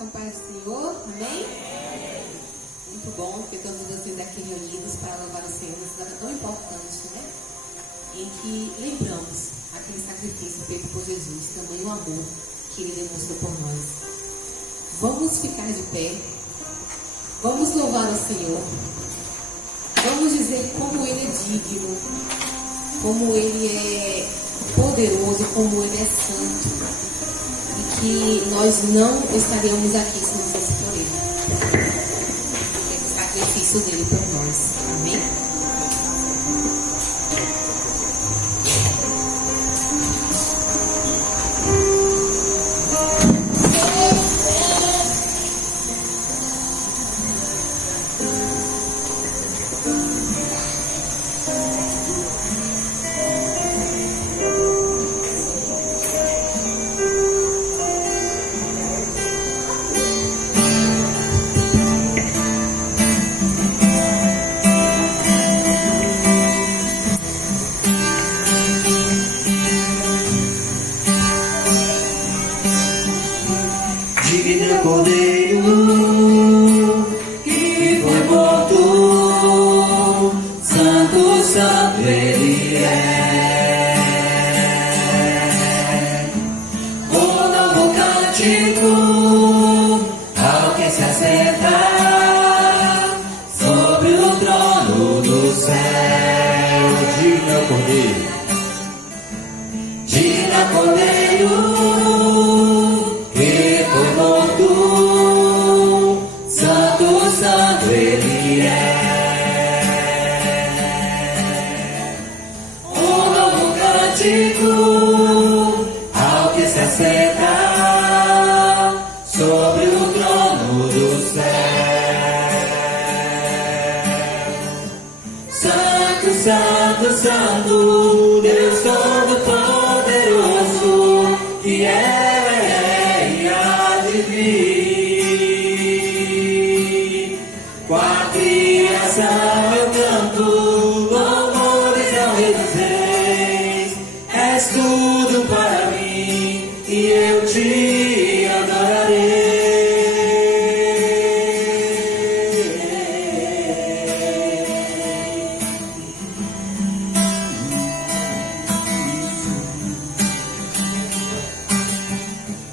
com a paz do Senhor, amém? Muito bom, porque todos vocês aqui reunidos para louvar o Senhor, nessa data tão importante, né? Em que lembramos aquele sacrifício feito por Jesus, também o amor que Ele demonstrou por nós. Vamos ficar de pé, vamos louvar o Senhor, vamos dizer como Ele é digno, como Ele é poderoso, como Ele é santo. Que nós não estaríamos aqui se não fosse por Ele. O sacrifício dele por nós. Amém?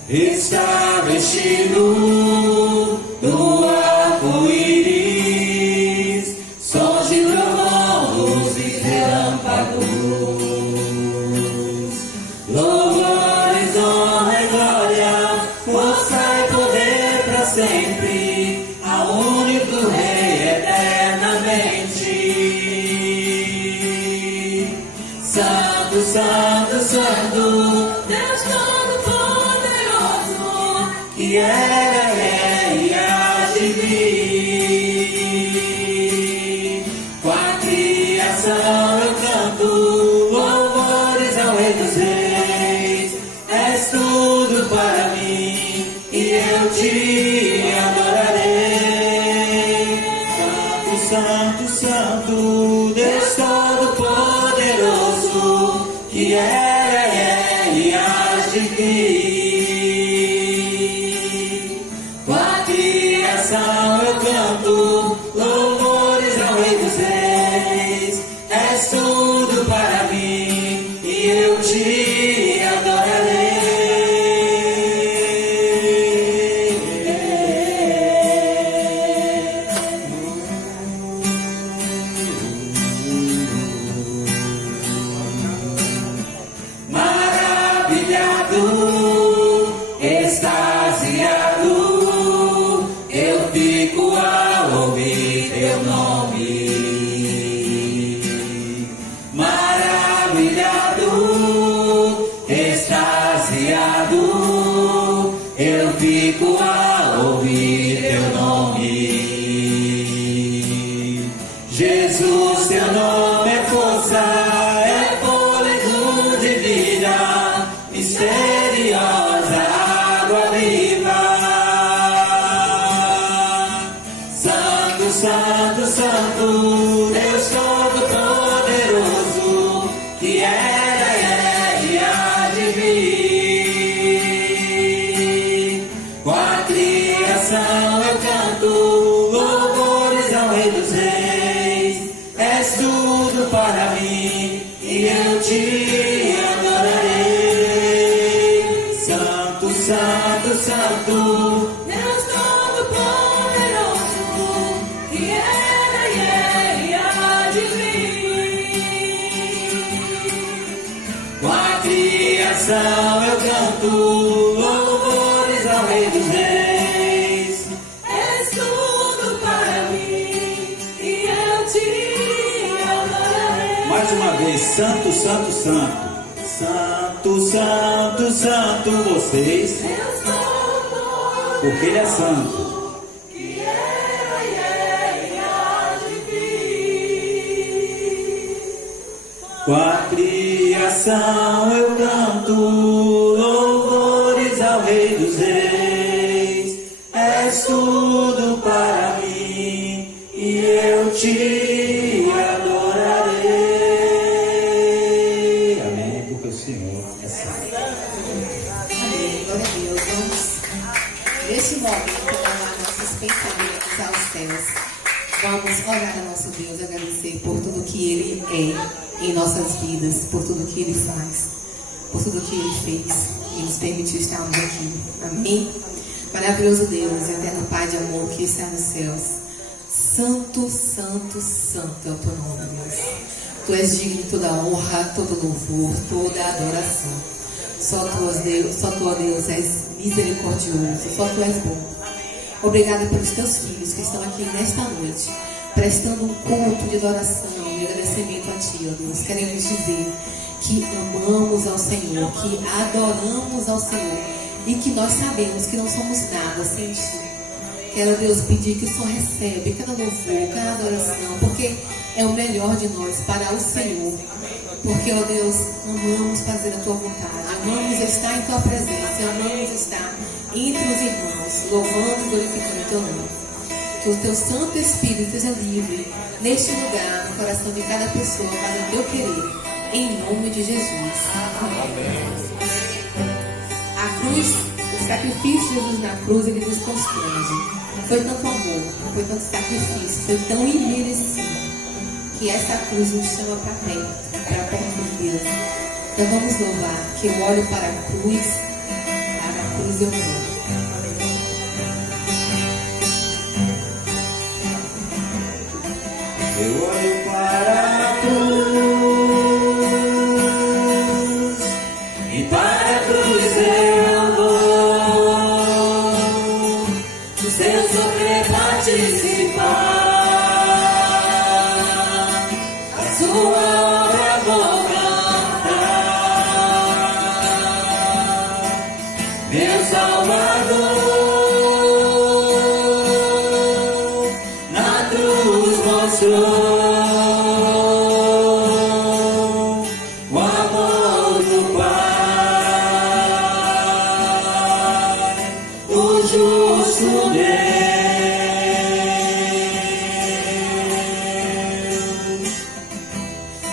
Está vestido do arco-íris, sons de trovões e relâmpagos, louvores, honra e glória, força e poder para sempre, ao único Rei eternamente. Santo, Santo, Santo, Deus Todo-Poderoso, que era e há de vir. Com a criação eu canto louvores ao Rei dos Reis. És tudo para mim e eu te adorarei. Santo, Santo, Santo, Deus Todo-Poderoso, que era e há de vir. Eu canto louvores ao Rei dos Reis. És tudo para mim e eu te adorarei. Maravilhado, extasiado, fico a ouvir teu nome. Maravilhado, extasiado, eu fico a ouvir teu nome. Jesus, teu nome é força, é fôlego de vida, misteriosa água viva. Santo, Santo, Deus Todo-Poderoso, que era e há de vir. Com a criação és tudo para mim e eu te adorarei. Santo, Santo, Santo, Deus Todo-Poderoso, que era e há de vir. com a criação eu canto louvores ao Rei dos Reis. És tudo para mim e eu te adorarei. Mais uma vez, Santo, Santo, Santo. Santo, Santo, Santo, vocês, Deus Todo-Poderoso, porque Ele é santo. que era e há de vir. Com a criação eu canto louvores ao Rei dos Reis. És tudo para mim e eu te adorarei. Amém, porque o Senhor é santo. Amém. Glória a Deus. Vamos, neste momento, levar nossos pensamentos aos céus. Vamos orar ao nosso Deus, agradecer por tudo que Ele é em nossas vidas, por tudo que Ele faz, por tudo que Ele fez e nos permitiu estarmos aqui. Amém? Maravilhoso Deus, eterno Pai de amor que está nos céus. Santo, Santo, Santo é o Teu nome, Deus. Tu és digno de toda honra, todo louvor, toda adoração. Só Tu, Deus, és misericordioso, só Tu és bom. Obrigada pelos Teus filhos que estão aqui nesta noite, prestando um culto de adoração e agradecimento a Ti, ó Deus. Queremos dizer que amamos ao Senhor, que adoramos ao Senhor e que nós sabemos que não somos nada sem Ti. Quero, Deus, pedir que o Senhor recebe cada louvor, cada adoração, porque é o melhor de nós para o Senhor. Porque, ó Deus, amamos fazer a Tua vontade, amamos estar em Tua presença, amamos estar entre os irmãos, louvando e glorificando o Teu nome. Que o Teu Santo Espírito seja livre neste lugar, no coração de cada pessoa, para o Teu querer, em nome de Jesus. Amém. A cruz, o sacrifício de Jesus na cruz, ele nos constrange. Foi tanto amor, foi tanto sacrifício, foi tão imerecido, que essa cruz nos chama para perto de Deus. Então vamos louvar, que eu olho para a cruz eu vou. Eu olho para a cruz e para a cruz eu vou. Do seu sofrer participar, a sua obra vou cantar. Meu Salvador na cruz mostrou o amor do Pai, o justo Deus.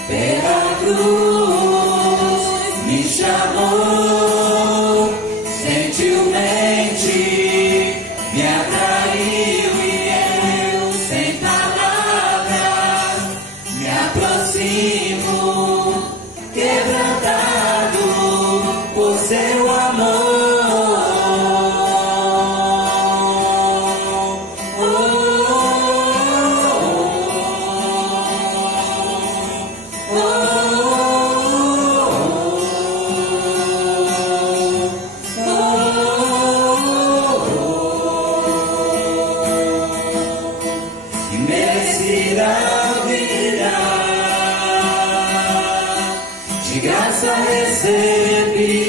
Pela cruz me chamou, gentilmente me atraiu e eu, sem palavras, me aproximo, quebrantado por seu amor. De graça recebi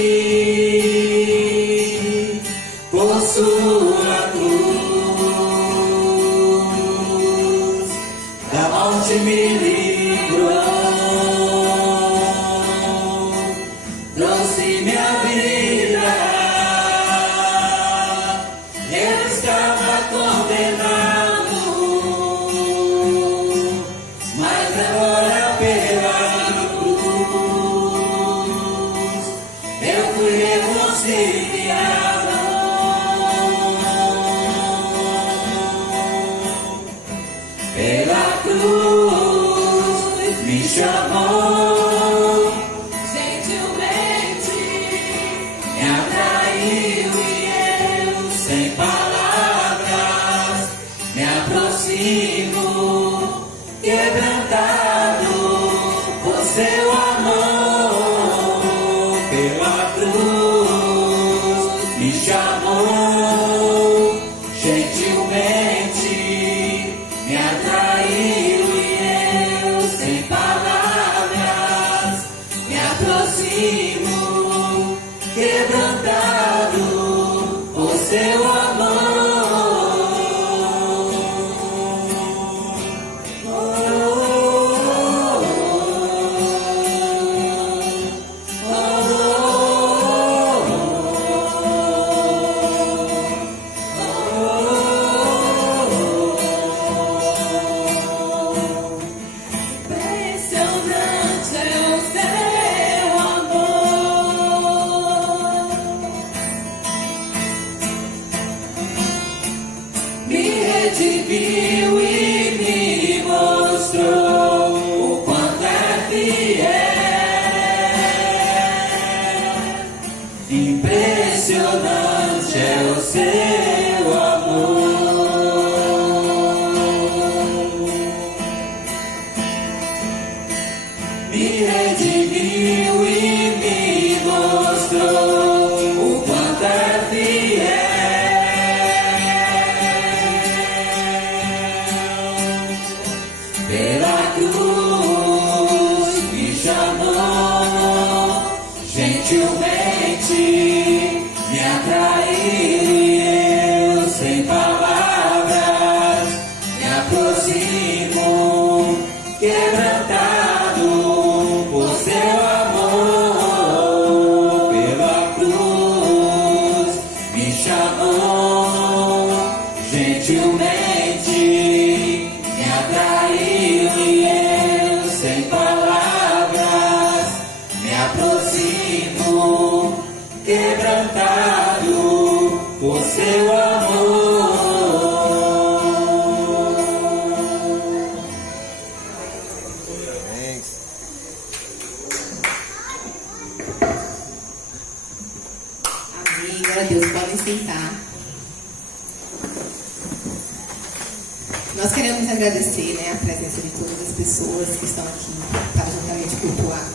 por sua cruz, da morte me livrou, trouxe minha vida. Eu estava condenado, mas agora pela reconciliado. Pela cruz me chamou, gentilmente me atraiu e eu, sem palavras, me aproximo, quebrantado por seu amor, pela cruz me chamou, gentilmente me atraiu e eu, sem palavras, me aproximo, quebrantado por seu amor. impressionante é o seu amor. Me redimiu e me mostrou o quanto é fiel. Impressionante é o seu amor. Me redimiu e me mostrou o quanto é fiel. Pela cruz me chamou, gentilmente me atraiu e eu, sem palavras, me aproximo, quebrantado por seu amor. Pela cruz me chamou, gentilmente me atraiu e eu, sem palavras, me aproximo, quebrantado por seu amor. Amém, glória a Deus, podem sentar. Nós queremos agradecer, né, a presença de todas as pessoas que estão aqui para juntamente cultuar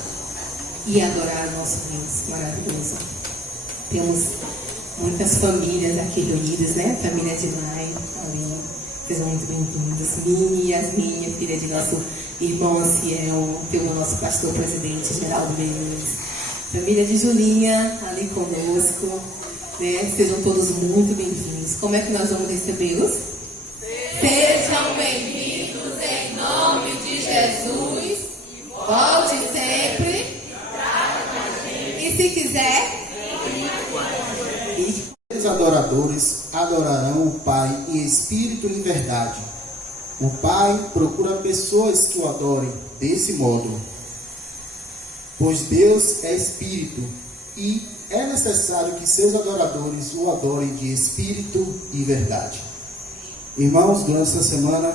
e adorar o nosso Deus maravilhoso. Temos muitas famílias aqui reunidas, né? Família de Nai, ali, sejam muito bem-vindos. Mini e Yasmin, filha de nosso irmão Anciel, temos o nosso pastor presidente, Geraldo Mendes. Família de Julinha, ali conosco, né? Sejam todos muito bem-vindos. Como é que nós vamos recebê-los? Sejam bem-vindos em nome de Jesus. Volte sempre. E se quiser, Os adoradores adorarão o Pai em espírito e em verdade. O Pai procura pessoas que o adorem desse modo, pois Deus é espírito e é necessário que seus adoradores o adorem de espírito e verdade. Irmãos, durante essa semana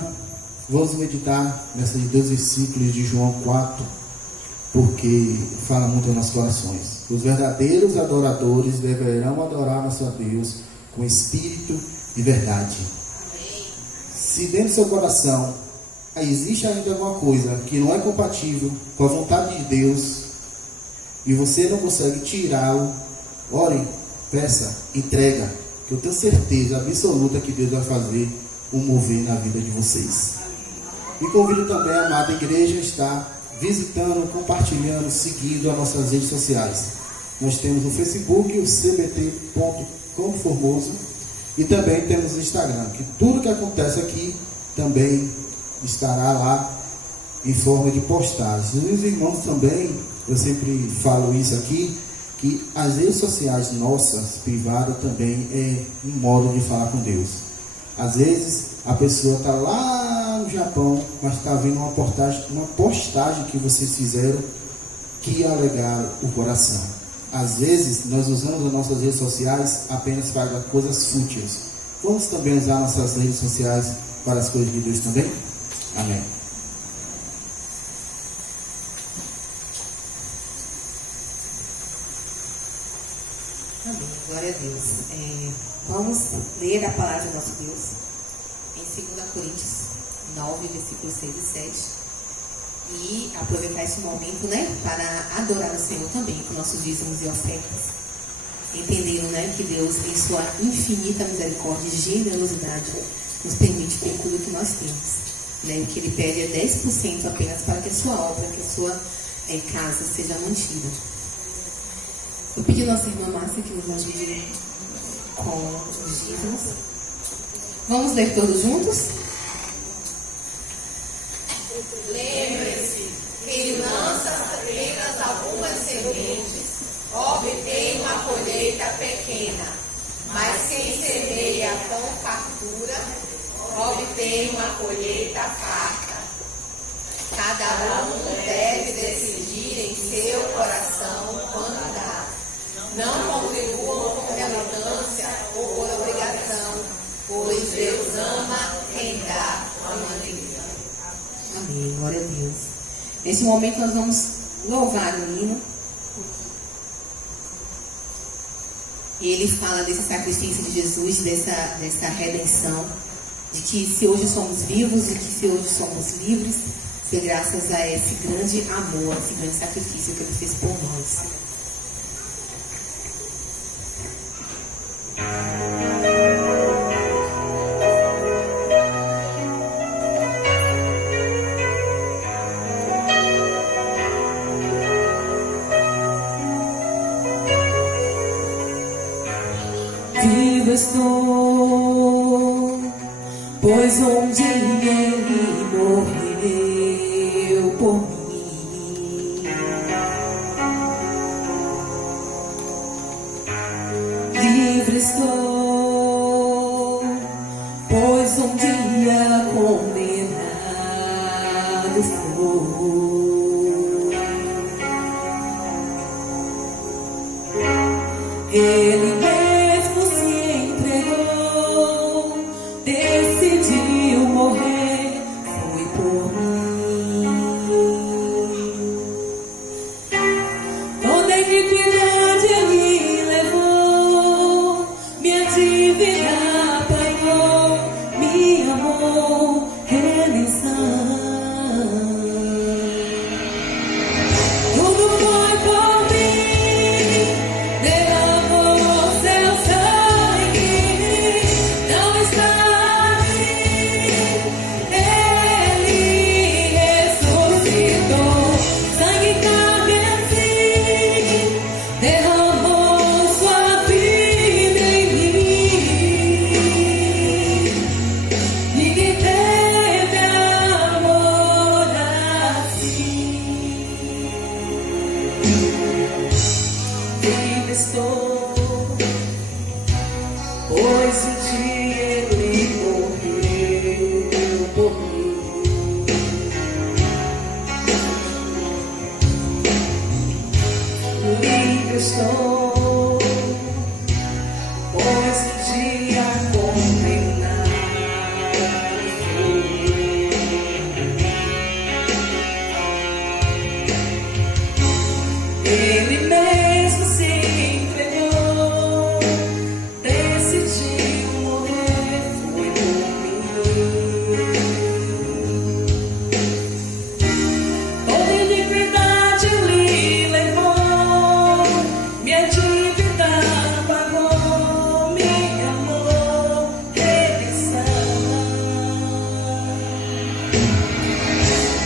vamos meditar nesses 2 versículos de João 4, porque fala muito aos nossos corações. Os verdadeiros adoradores deverão adorar nosso Deus com espírito e verdade. Se dentro do seu coração existe ainda alguma coisa que não é compatível com a vontade de Deus e você não consegue tirá-lo, ore, peça, entrega, que eu tenho certeza absoluta que Deus vai fazer um mover na vida de vocês. E convido também a amada igreja a estar visitando, compartilhando, seguindo as nossas redes sociais. Nós temos o Facebook, o cbt.comformoso, e também temos o Instagram, que tudo que acontece aqui também estará lá em forma de postagens. E os irmãos também, eu sempre falo isso aqui, que as redes sociais nossas, privadas, também é um modo de falar com Deus. Às vezes a pessoa está lá no Japão, mas está vendo uma postagem que vocês fizeram que alegraram o coração. Às vezes nós usamos as nossas redes sociais apenas para coisas fúteis. Vamos também usar nossas redes sociais para as coisas de Deus também? Amém. Glória a Deus. Vamos ler a palavra do nosso Deus em 2 Coríntios 9, versículos 6 e 7. E aproveitar esse momento, né, para adorar o Senhor também com nossos dízimos e ofertas. Entendendo, né, que Deus, em sua infinita misericórdia e generosidade, nos permite ter tudo que nós temos. Né? O que Ele pede é 10% apenas para que a sua obra, que a sua casa seja mantida. Eu pedi a nossa irmã Márcia que nos ajude com os dízimos. Vamos ler todos juntos? Lembre-se que lança apenas algumas sementes, obtém uma colheita pequena, mas quem semeia com fartura, obtém uma colheita farta. Cada um deve decidir em seu coração quando dá. Não contribuam com relutância ou por obrigação, pois Deus ama quem dá com alegria. Amém, glória a Deus. Nesse momento nós vamos louvar o hino. E ele fala desse sacrifício de Jesus, dessa redenção, de que se hoje somos vivos, de que se hoje somos livres, foi graças a esse grande amor, esse grande sacrifício que Ele fez por nós. Vivo estou, pois onde Ele morreu por mim. Livre estou, pois um dia condenado foi. Ele mesmo se entregou, decidiu morrer, foi por mim. Toda a iniquidade Ele levou, minha dívida pagou, me amou, redenção. Tudo foi por mim, derramou seu sangue, não está ali. Ele ressuscitou, sangue carmesim, derramou sua vida em mim. Ninguém teve amor assim. Vivo estou, pois um dia Ele morreu por mim. Livre estou, pois um dia condenado fui. Ele mesmo se entregou, decidiu morrer, foi por mim. Toda iniquidade Ele levou, minha dívida pagou, me amou, redenção.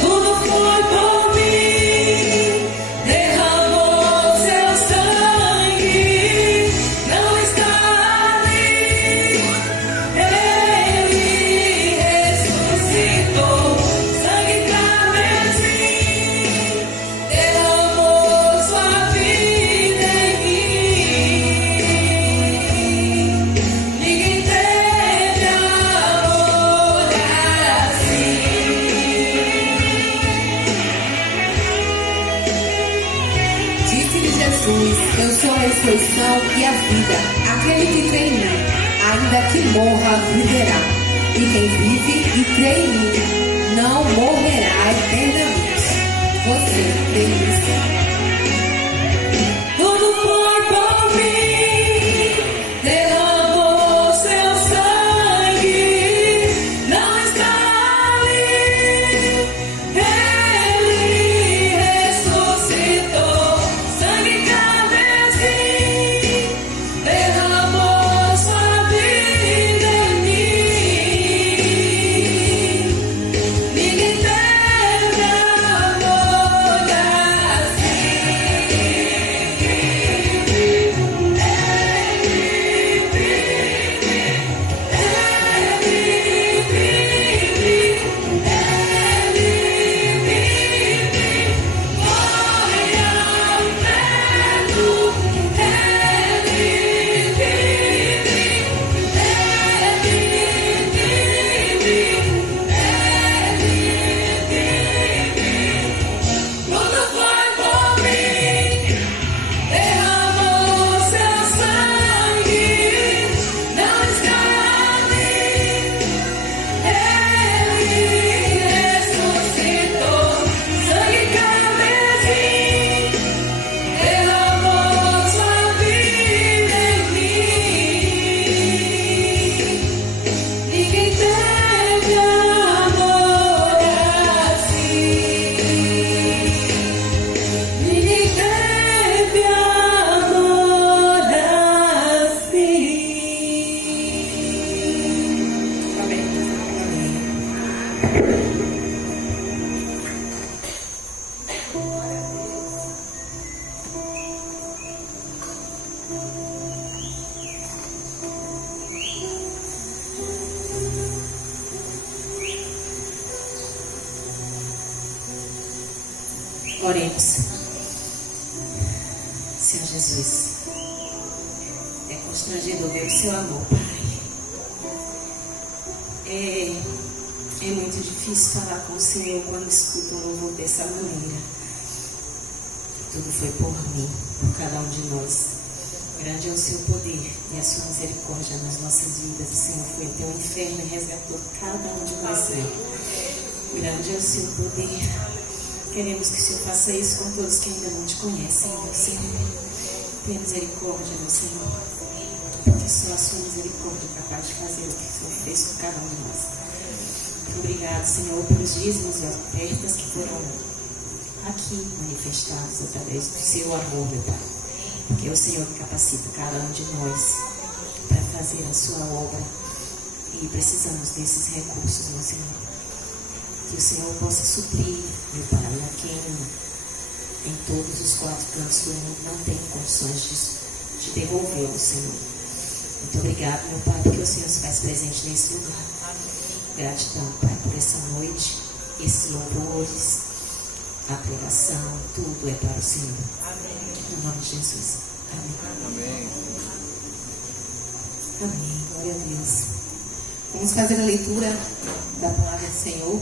Tudo foi por mim, derramou seu sangue, não está ali. Ele ressuscitou, sangue carmesim, derramou sua vida em mim. Ninguém teve amor assim. Disse-lhe Jesus: Eu sou a ressurreição e a vida. Aquele que crê em mim, ainda que morra, viverá. E quem vive e crê em mim, não morrerá eternamente. Você crê nisso? Tudo foi por mim, Oremos. Senhor Jesus, é constrangedor ver o seu amor, Pai. É muito difícil falar com o Senhor quando escuto um louvor dessa maneira. Tudo foi por mim, por cada um de nós. Grande é o seu poder e a sua misericórdia nas nossas vidas. O Senhor foi até o inferno e resgatou cada um de nós, Senhor. Grande é o seu poder. Queremos que o Senhor faça isso com todos que ainda não te conhecem, meu Senhor. Tenha misericórdia, meu Senhor. Porque só a sua misericórdia é capaz de fazer o que o Senhor fez com cada um de nós. Obrigado, Senhor, pelos dízimos e ofertas que foram aqui manifestados através do seu amor, meu Pai. Porque é o Senhor que capacita cada um de nós para fazer a sua obra. E precisamos desses recursos, meu Senhor. Que o Senhor possa suprir, meu Pai, a quem em todos os 4 cantos do mundo não tem condições de devolvê-lo, Senhor. Muito obrigado, meu Pai, porque o Senhor se faz presente nesse lugar. Gratidão, Pai, por essa noite, esses louvores, a pregação, tudo é para o Senhor. Amém. No nome de Jesus. Amém. Amém. Amém. Glória a Deus. Vamos fazer a leitura da palavra do Senhor.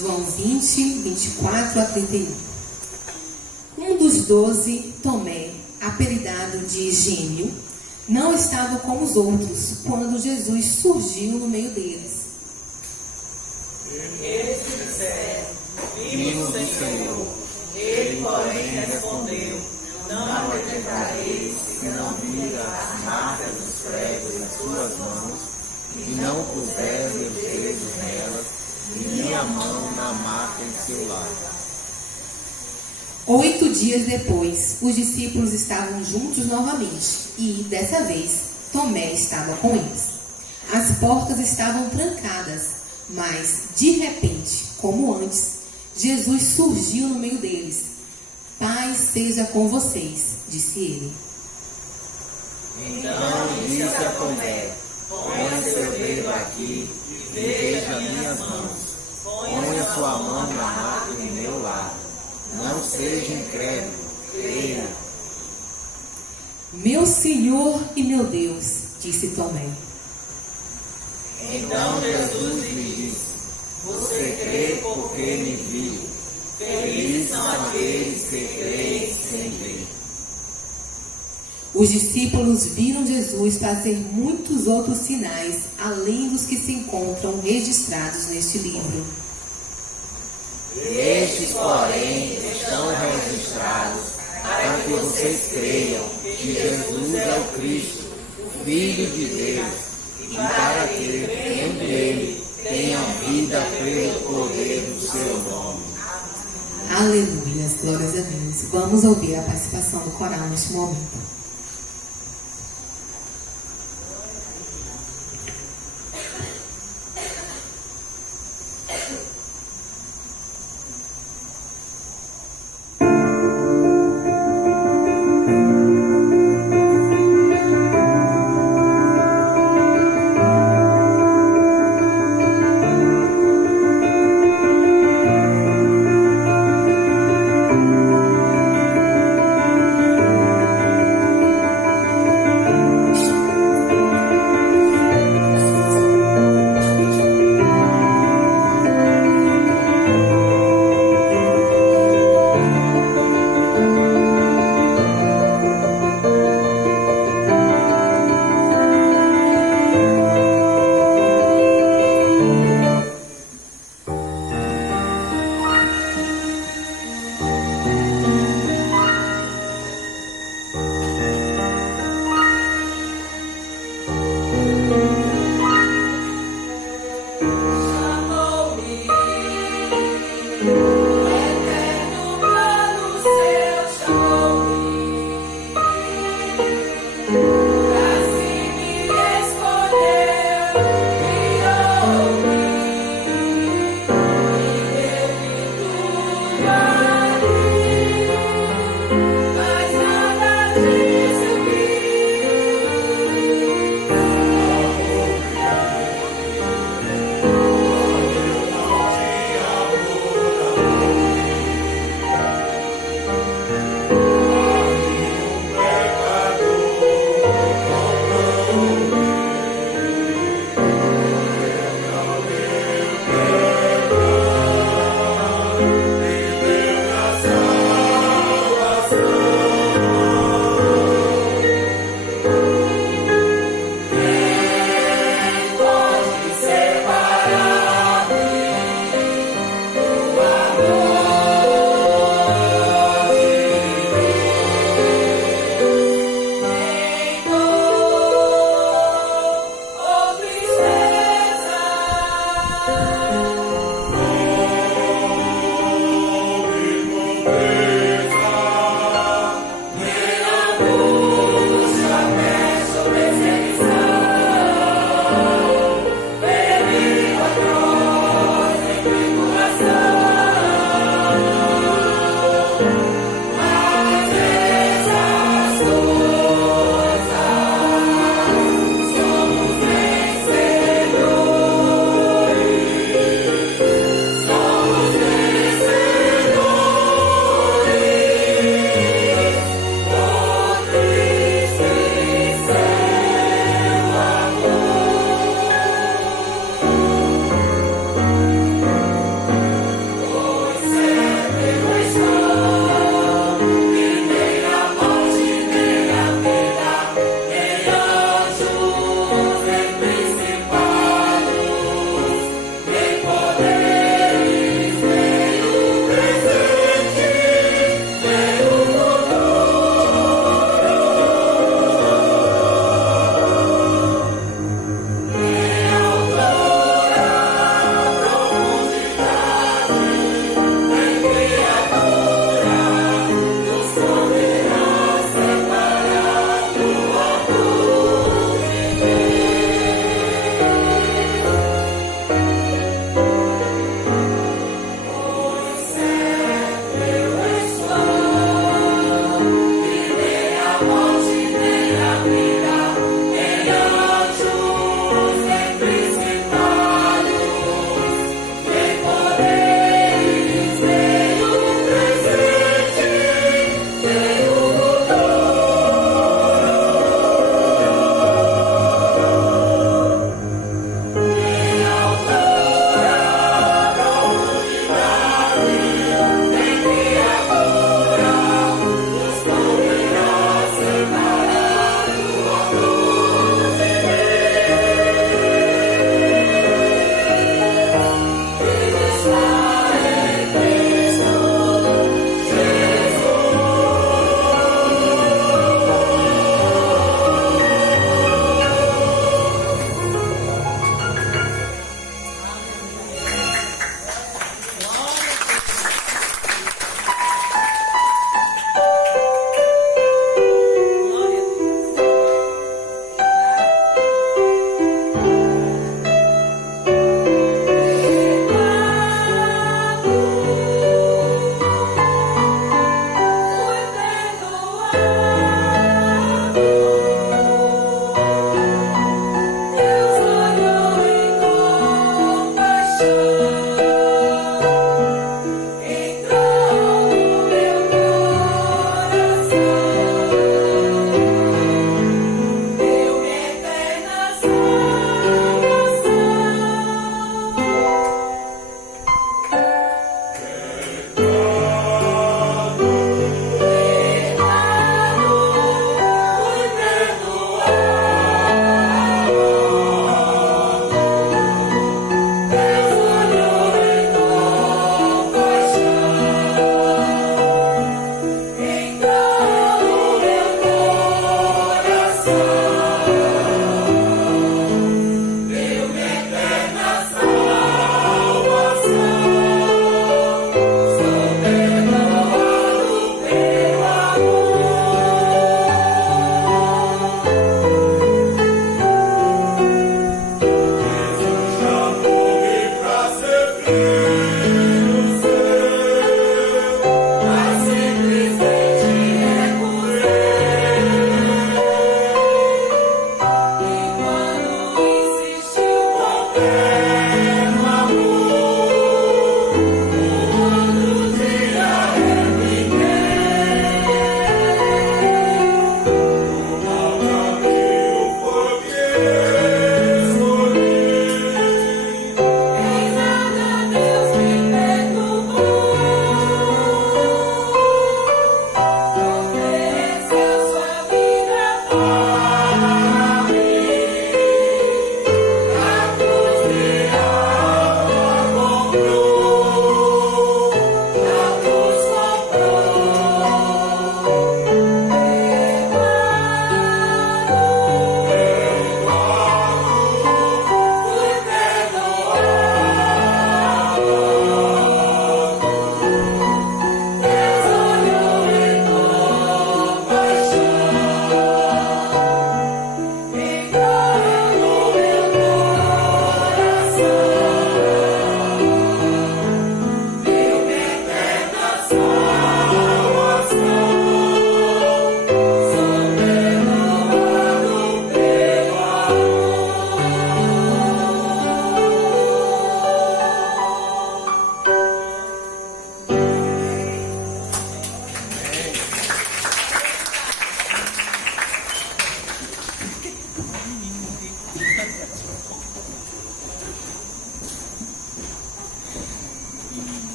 João 20, 24 a 31. Um dos 12, Tomé, apelidado de Gêmeo, não estava como os outros quando Jesus surgiu no meio deles. Eles disseram: vimos o Senhor. Ele, porém, respondeu: não acreditareis se não vir as marcas dos pregos em suas mãos, e não puser meus dedos nelas, e minha mão na marca em seu lado. 8 dias depois, os discípulos estavam juntos novamente e, dessa vez, Tomé estava com eles. As portas estavam trancadas, mas, de repente, como antes, Jesus surgiu no meio deles. Paz seja com vocês, disse ele. Então disse a Tomé: ponha seu dedo aqui e veja minhas mãos. Ponha sua mão na marca em meu lado. Não seja incrédulo, creia. Meu Senhor e meu Deus, disse Tomé. Então Jesus lhe disse: você crê porque me viu. Felizes são aqueles que creem sem ver. Os discípulos viram Jesus fazer muitos outros sinais, além dos que se encontram registrados neste livro. Estes, porém, estão registrados para que vocês creiam que Jesus é o Cristo, o Filho de Deus, e para que, crendo nele, tenham vida pelo poder do seu nome. Aleluia, glórias a Deus. Vamos ouvir a participação do coral neste momento.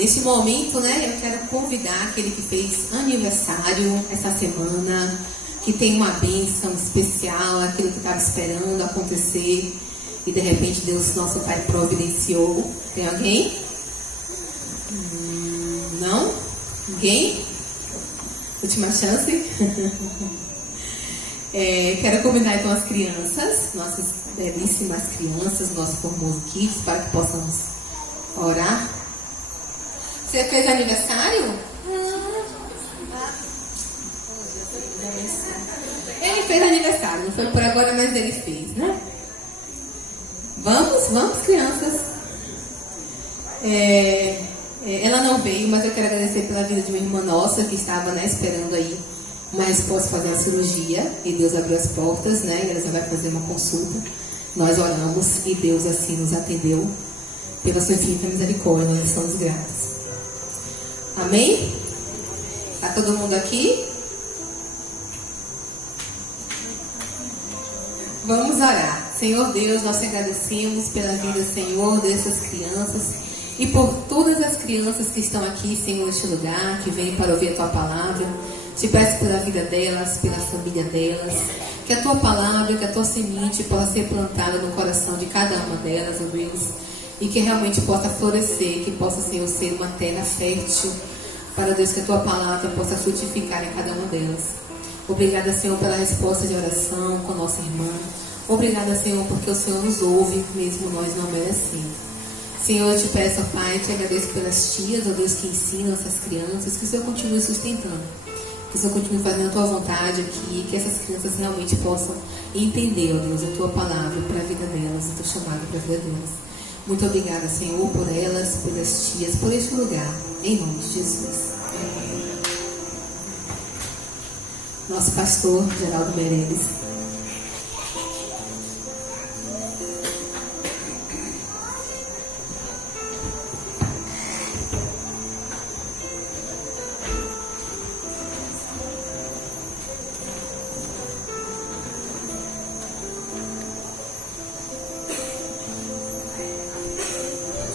nesse momento, né, eu quero convidar aquele que fez aniversário essa semana, que tem uma bênção especial, aquilo que estava esperando acontecer e de repente Deus, nosso Pai, providenciou. Tem alguém? Não? Ninguém? Última chance? Quero convidar então as crianças, nossas belíssimas crianças, nosso formoso Kids, para que possamos orar. Você fez aniversário? Ele fez aniversário, não foi por agora, mas ele fez, né? Vamos, crianças. Ela não veio, mas eu quero agradecer pela vida de uma irmã nossa que estava, né, esperando aí uma resposta para fazer a cirurgia, e Deus abriu as portas, né? E ela já vai fazer uma consulta. Nós oramos e Deus assim nos atendeu pela sua infinita misericórdia. Nós estamos gratos. Amém? Está todo mundo aqui? Vamos orar. Senhor Deus, nós te agradecemos pela vida, Senhor, dessas crianças e por todas as crianças que estão aqui, Senhor, neste lugar, que vêm para ouvir a Tua palavra. Te peço pela vida delas, pela família delas, que a Tua palavra, que a Tua semente possa ser plantada no coração de cada uma delas, ó Deus, e que realmente possa florescer, que possa, Senhor, ser uma terra fértil, para Deus, que a Tua palavra possa frutificar em cada uma delas. Obrigada, Senhor, pela resposta de oração com nossa irmã. Obrigada, Senhor, porque o Senhor nos ouve, mesmo nós não merecemos. Senhor, eu te peço, ó Pai, te agradeço pelas tias, ó Deus, que ensinam essas crianças, que o Senhor continue sustentando, que o Senhor continue fazendo a Tua vontade aqui, que essas crianças realmente possam entender, ó Deus, a Tua palavra para a vida delas, o Teu chamado para a vida delas. Muito obrigada, Senhor, por elas, pelas tias, por este lugar, em nome de Jesus. Nosso pastor, Geraldo Meirelles.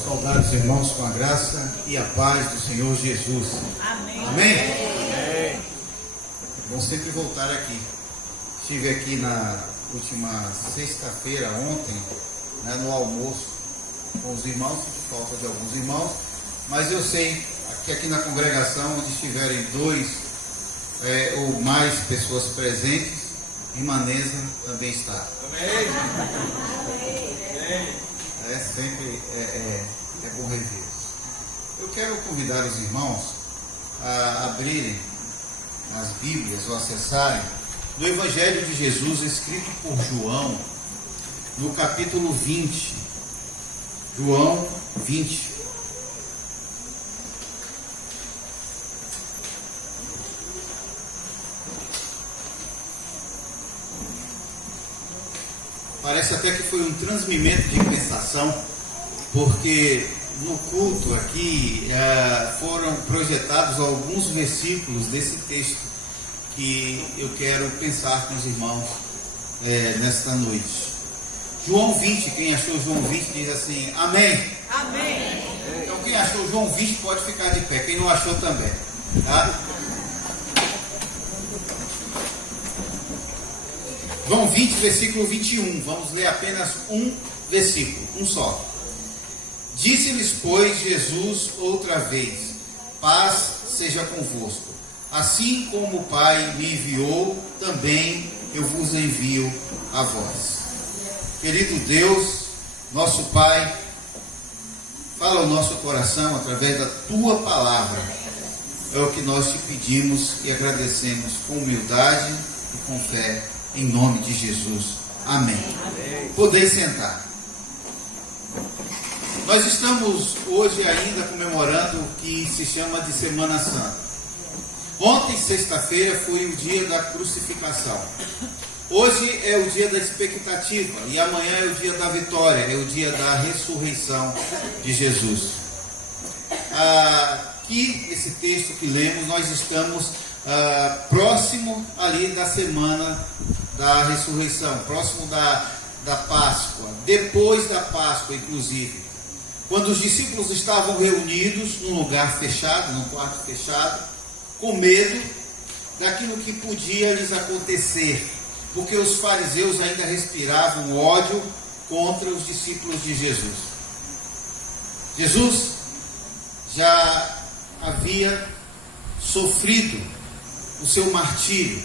Saudados, irmãos, com a graça e a paz do Senhor Jesus. Amém. Amém? Amém. Vou sempre voltar aqui. Estive aqui na última sexta-feira, ontem, né, no almoço com os irmãos, por falta de alguns irmãos, mas eu sei que aqui na congregação, onde estiverem dois ou mais pessoas presentes, irmã Neza também está. Amém. Sempre é bom revê-los. Eu quero convidar os irmãos a abrirem as Bíblias ou acessarem do Evangelho de Jesus escrito por João, no capítulo 20. João 20. Parece até que foi um transmimento de pensação, porque no culto aqui foram projetados alguns versículos desse texto que eu quero pensar com os irmãos nesta noite. João 20, quem achou João 20 diz assim, amém. Amém. Então quem achou João 20 pode ficar de pé, quem não achou também, tá? João 20, versículo 21, vamos ler apenas um versículo, um só. Disse-lhes, pois, Jesus outra vez, paz seja convosco. Assim como o Pai me enviou, também eu vos envio a vós. Querido Deus, nosso Pai, fala ao nosso coração através da Tua palavra. É o que nós te pedimos e agradecemos com humildade e com fé. Em nome de Jesus. Amém. Amém. Podeis sentar. Nós estamos hoje ainda comemorando o que se chama de Semana Santa. Ontem, sexta-feira, foi o dia da crucificação. Hoje é o dia da expectativa e amanhã é o dia da vitória, é o dia da ressurreição de Jesus. Aqui, esse texto que lemos, nós estamos próximo ali da semana da ressurreição, próximo da Páscoa, depois da Páscoa, inclusive. quando os discípulos estavam reunidos num lugar fechado, num quarto fechado, com medo daquilo que podia lhes acontecer, porque os fariseus ainda respiravam ódio contra os discípulos de Jesus. Jesus já havia sofrido o seu martírio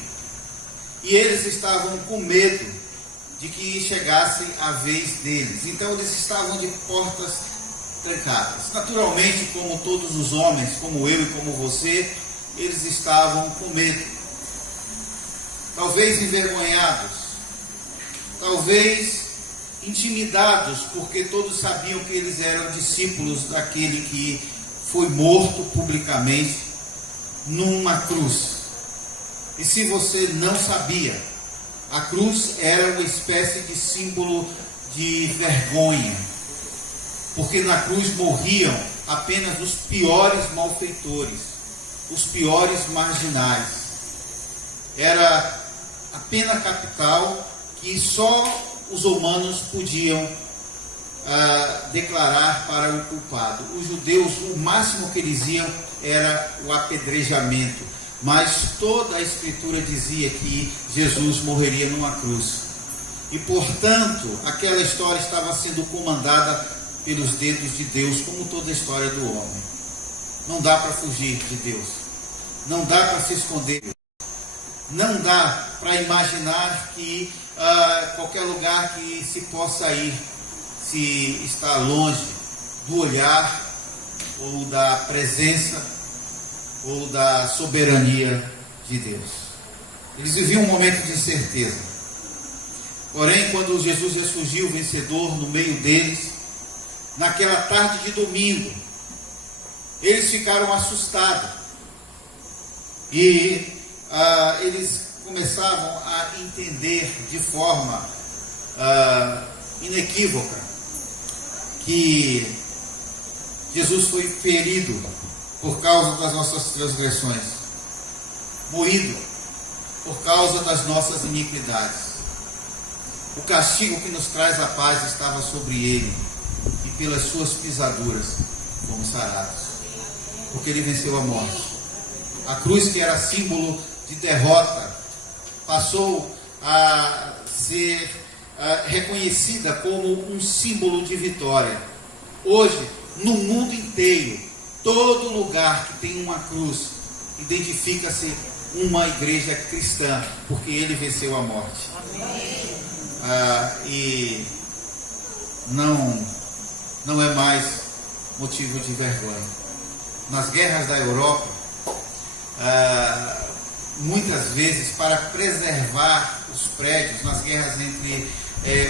e eles estavam com medo de que chegasse a vez deles. Então eles estavam de portas trancadas. Naturalmente, como todos os homens, como eu e como você, eles estavam com medo. Talvez envergonhados, talvez intimidados, porque todos sabiam que eles eram discípulos daquele que foi morto publicamente numa cruz. E se você não sabia, a cruz era uma espécie de símbolo de vergonha, porque na cruz morriam apenas os piores malfeitores, os piores marginais. Era a pena capital que só os romanos podiam declarar para o culpado. Os judeus, o máximo que eles iam era o apedrejamento, mas toda a Escritura dizia que Jesus morreria numa cruz. E, portanto, aquela história estava sendo comandada pelos dedos de Deus, como toda a história do homem. Não dá para fugir de Deus, não dá para se esconder, não dá para imaginar que qualquer lugar que se possa ir, se está longe do olhar ou da presença ou da soberania de Deus. Eles viviam um momento de incerteza. Porém, quando Jesus ressurgiu vencedor no meio deles, naquela tarde de domingo, eles ficaram assustados e eles começavam a entender de forma inequívoca que Jesus foi ferido por causa das nossas transgressões, moído por causa das nossas iniquidades. O castigo que nos traz a paz estava sobre ele, e pelas suas pisaduras fomos sarados, porque ele venceu a morte. A cruz, que era símbolo de derrota, passou a ser reconhecida como um símbolo de vitória. Hoje, no mundo inteiro, todo lugar que tem uma cruz identifica-se uma igreja cristã, porque ele venceu a morte. E não é mais motivo de vergonha. Nas guerras da Europa, muitas vezes, para preservar os prédios, nas guerras entre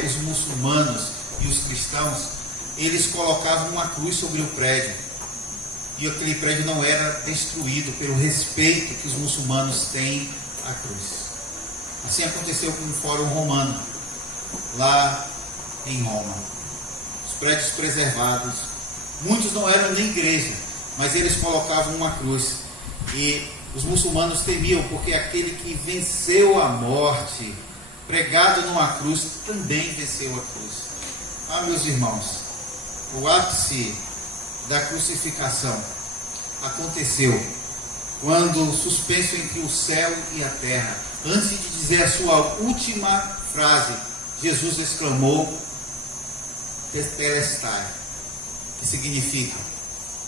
os muçulmanos e os cristãos, eles colocavam uma cruz sobre o prédio, e aquele prédio não era destruído pelo respeito que os muçulmanos têm à cruz. Assim aconteceu com o Fórum Romano, lá em Roma. Os prédios preservados, muitos não eram nem igreja, mas eles colocavam uma cruz, e os muçulmanos temiam, porque aquele que venceu a morte, pregado numa cruz, também venceu a cruz. Meus irmãos, o ápice da crucificação aconteceu quando, suspenso entre o céu e a terra, antes de dizer a sua última frase, Jesus exclamou: Tetelestai, que significa: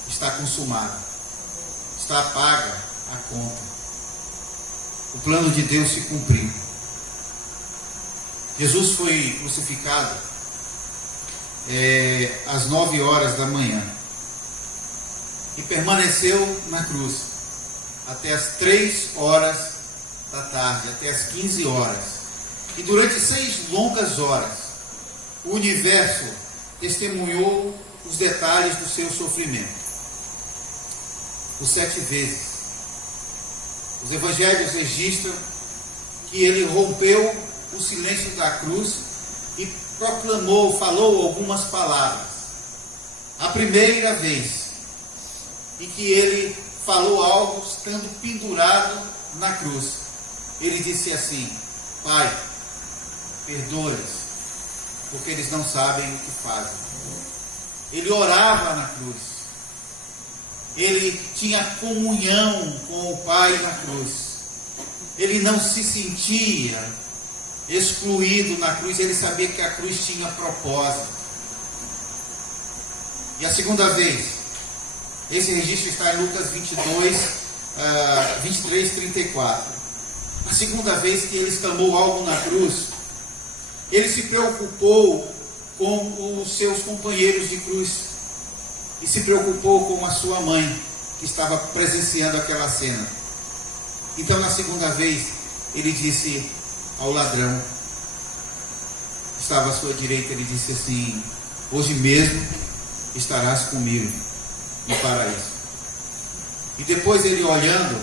está consumado, está paga a conta. O plano de Deus se cumpriu. Jesus foi crucificado às 9 horas da manhã e permaneceu na cruz até as 3 horas da tarde, até as 15 horas. E durante 6 longas horas, o universo testemunhou os detalhes do seu sofrimento. Por 7 vezes. Os evangelhos registram que ele rompeu o silêncio da cruz e proclamou, falou algumas palavras. A primeira vez em que ele falou algo estando pendurado na cruz, ele disse assim: Pai, perdoa-lhes, porque eles não sabem o que fazem. Ele orava na cruz. Ele tinha comunhão com o Pai na cruz. Ele não se sentia excluído na cruz. Ele sabia que a cruz tinha propósito. E a segunda vez, esse registro está em Lucas 23, 34. A segunda vez que ele exclamou algo na cruz, ele se preocupou com os seus companheiros de cruz e se preocupou com a sua mãe, que estava presenciando aquela cena. Então, na segunda vez, ele disse ao ladrão que estava à sua direita, ele disse assim: hoje mesmo estarás comigo no paraíso. E depois, ele olhando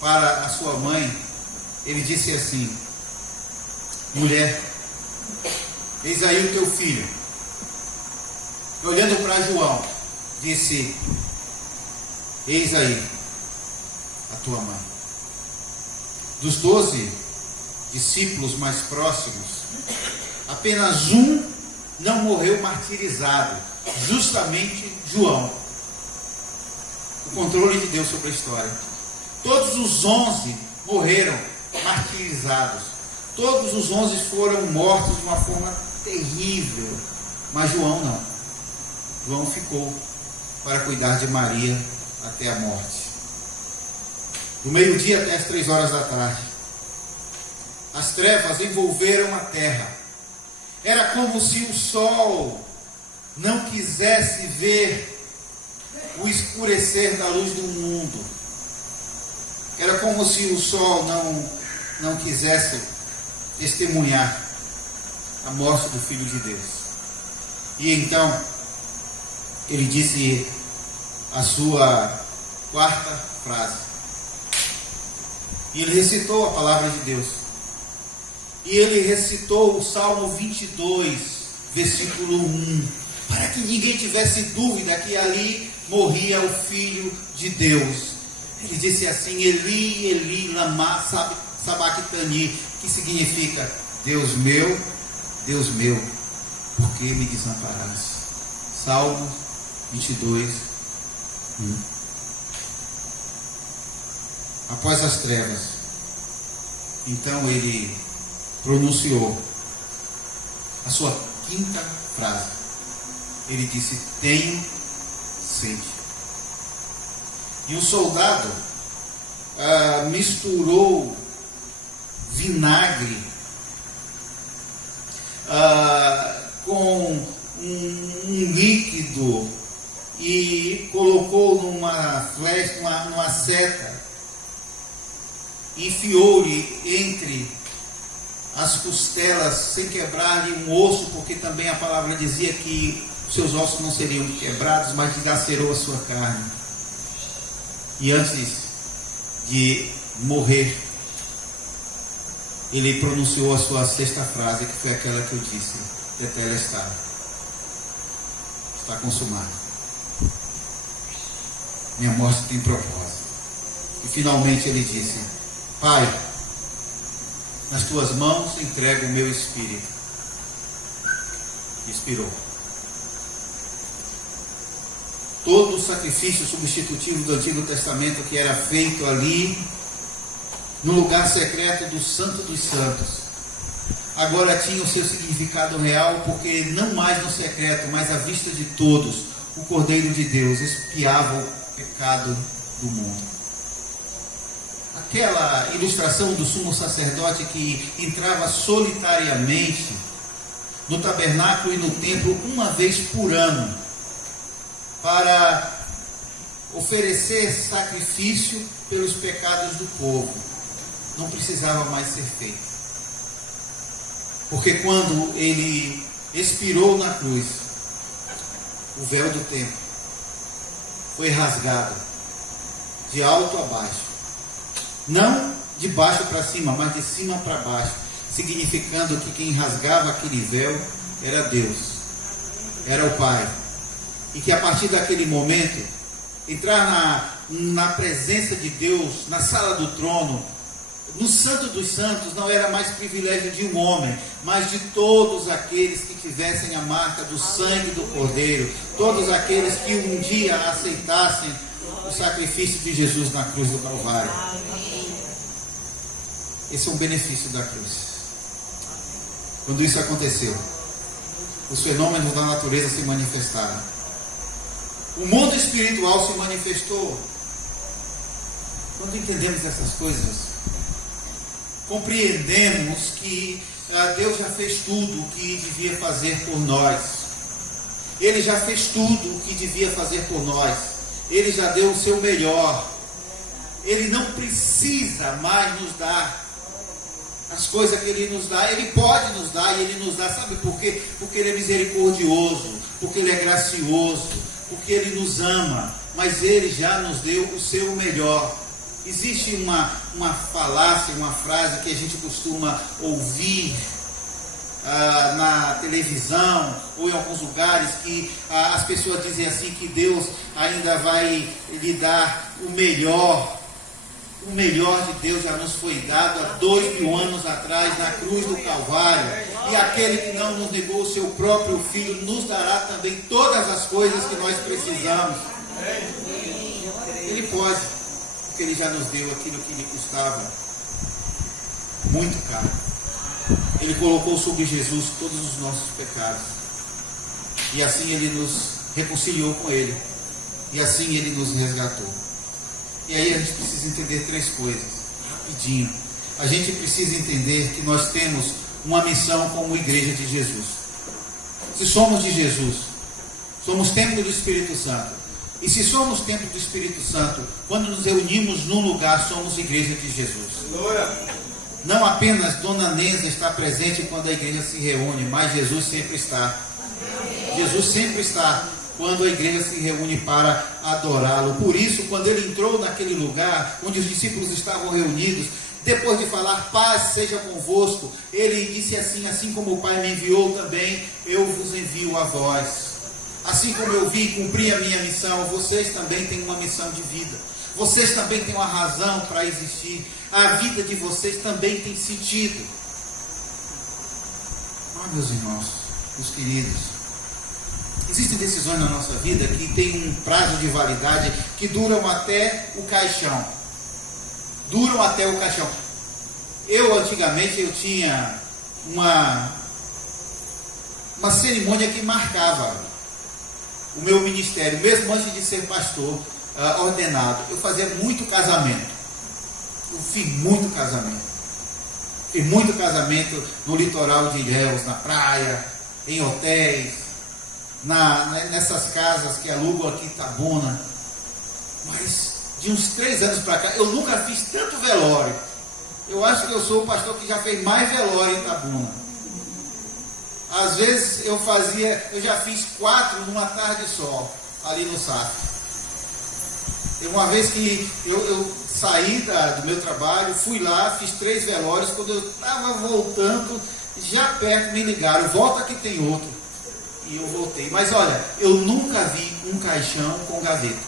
para a sua mãe, ele disse assim: mulher, eis aí o teu filho. E olhando para João, disse: eis aí a tua mãe. Dos 12 discípulos mais próximos, apenas um não morreu martirizado, justamente João. O controle de Deus sobre a história. Todos os 11 morreram martirizados. Todos os 11 foram mortos de uma forma terrível. Mas João não. João ficou para cuidar de Maria até a morte. Do meio-dia até as 3 horas da tarde, as trevas envolveram a terra. Era como se o sol não quisesse ver o escurecer da luz do mundo. Era como se o sol não quisesse testemunhar a morte do Filho de Deus. E então, ele disse a sua quarta frase. E ele recitou a palavra de Deus. E ele recitou o Salmo 22, versículo 1, para que ninguém tivesse dúvida que ali morria o Filho de Deus. Ele disse assim: Eli, Eli, lama sabachthani, que significa: Deus meu, por que me desamparaste? Salmo 22, 1. Após as trevas, então ele pronunciou a sua quinta frase. Ele disse: tenho sede. E o soldado misturou vinagre com um líquido e colocou numa flecha, numa seta, enfiou-lhe entre as costelas sem quebrar-lhe um osso, porque também a palavra dizia que seus ossos não seriam quebrados, mas dilacerou a sua carne. E antes de morrer, ele pronunciou a sua sexta frase, que foi aquela que eu disse: tetelestai, está consumado. Minha morte tem propósito. E finalmente ele disse: Pai, nas tuas mãos entrego o meu espírito. Expirou. Todo o sacrifício substitutivo do Antigo Testamento que era feito ali, no lugar secreto do Santo dos Santos, agora tinha o seu significado real, porque não mais no secreto, mas à vista de todos, o Cordeiro de Deus expiava o pecado do mundo. Aquela ilustração do sumo sacerdote que entrava solitariamente no tabernáculo e no templo uma vez por ano, para oferecer sacrifício pelos pecados do povo, não precisava mais ser feito. Porque quando ele expirou na cruz, o véu do templo foi rasgado de alto a baixo. Não de baixo para cima, mas de cima para baixo, significando que quem rasgava aquele véu era Deus, era o Pai. E que a partir daquele momento, entrar na presença de Deus, na sala do trono, no Santo dos Santos não era mais privilégio de um homem, mas de todos aqueles que tivessem a marca do sangue do Cordeiro, todos aqueles que um dia aceitassem o sacrifício de Jesus na cruz do Calvário. Esse é um benefício da cruz. Quando isso aconteceu, os fenômenos da natureza se manifestaram. O mundo espiritual se manifestou. Quando entendemos essas coisas, compreendemos que Deus já fez tudo o que devia fazer por nós. Ele já fez tudo o que devia fazer por nós. Ele já deu o seu melhor. Ele não precisa mais nos dar as coisas que Ele nos dá. Ele pode nos dar e Ele nos dá. Sabe por quê? Porque Ele é misericordioso, porque Ele é gracioso, porque Ele nos ama. Mas Ele já nos deu o seu melhor. Existe uma falácia, uma frase que a gente costuma ouvir na televisão ou em alguns lugares, que as pessoas dizem assim, que Deus ainda vai lhe dar o melhor. O melhor de Deus já nos foi dado há 2000 anos atrás na cruz do Calvário. E aquele que não nos negou o seu próprio Filho nos dará também todas as coisas que nós precisamos. Ele pode, porque Ele já nos deu aquilo que lhe custava muito caro. Ele colocou sobre Jesus todos os nossos pecados. E assim Ele nos reconciliou com Ele. E assim Ele nos resgatou. E aí a gente precisa entender 3 coisas, rapidinho. A gente precisa entender que nós temos uma missão como igreja de Jesus. Se somos de Jesus, somos templo do Espírito Santo. E se somos templo do Espírito Santo, quando nos reunimos num lugar, somos igreja de Jesus. Não apenas Dona Nenza está presente quando a igreja se reúne, mas Jesus sempre está. Jesus sempre está quando a igreja se reúne para adorá-lo. Por isso, quando Ele entrou naquele lugar onde os discípulos estavam reunidos, depois de falar, paz seja convosco, Ele disse assim, assim como o Pai me enviou também, eu vos envio a vós. Assim como eu vim cumprir a minha missão, vocês também têm uma missão de vida. Vocês também têm uma razão para existir. A vida de vocês também tem sentido. Meus irmãos, meus queridos, existem decisões na nossa vida que têm um prazo de validade que duram até o caixão. Duram até o caixão. Antigamente, eu tinha uma cerimônia que marcava o meu ministério, mesmo antes de ser pastor ordenado. Eu fazia muito casamento. Eu fiz muito casamento. Fiz muito casamento no litoral de Ilhéus, na praia, em hotéis, nessas casas que alugam aqui em Itabuna. Mas de uns 3 anos para cá, eu nunca fiz tanto velório. Eu acho que eu sou o pastor que já fez mais velório em Itabuna. Às vezes eu já fiz 4 numa tarde só, ali no SAF. Teve uma vez que eu saí do meu trabalho, fui lá, fiz 3 velórios. Quando eu estava voltando, já perto me ligaram, volta que tem outro. E eu voltei. Mas olha, eu nunca vi um caixão com gaveta.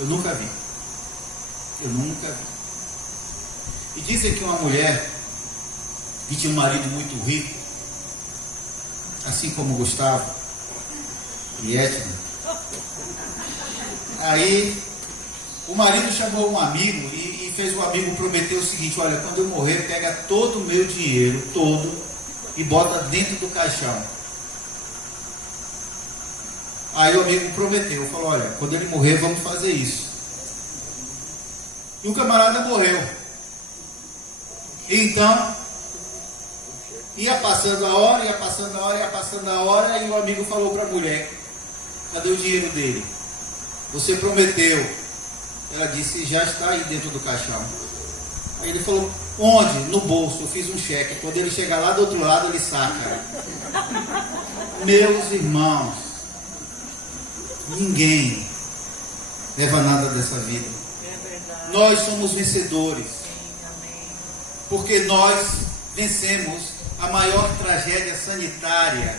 Eu nunca vi. Eu nunca vi. E dizem que uma mulher que tinha um marido muito rico, assim como Gustavo e Edna, aí o marido chamou um amigo e fez o amigo prometer o seguinte: olha, quando eu morrer, pega todo o meu dinheiro, todo, e bota dentro do caixão. Aí o amigo prometeu, falou: olha, quando ele morrer, vamos fazer isso. E o camarada morreu. Então, ia passando a hora, e o amigo falou para a mulher: cadê o dinheiro dele? Você prometeu. Ela disse: já está aí dentro do caixão. Aí ele falou: onde? No bolso. Eu fiz um cheque. Quando ele chegar lá do outro lado, ele saca. Meus irmãos, ninguém leva nada dessa vida. Nós somos vencedores. Porque nós vencemos a maior tragédia sanitária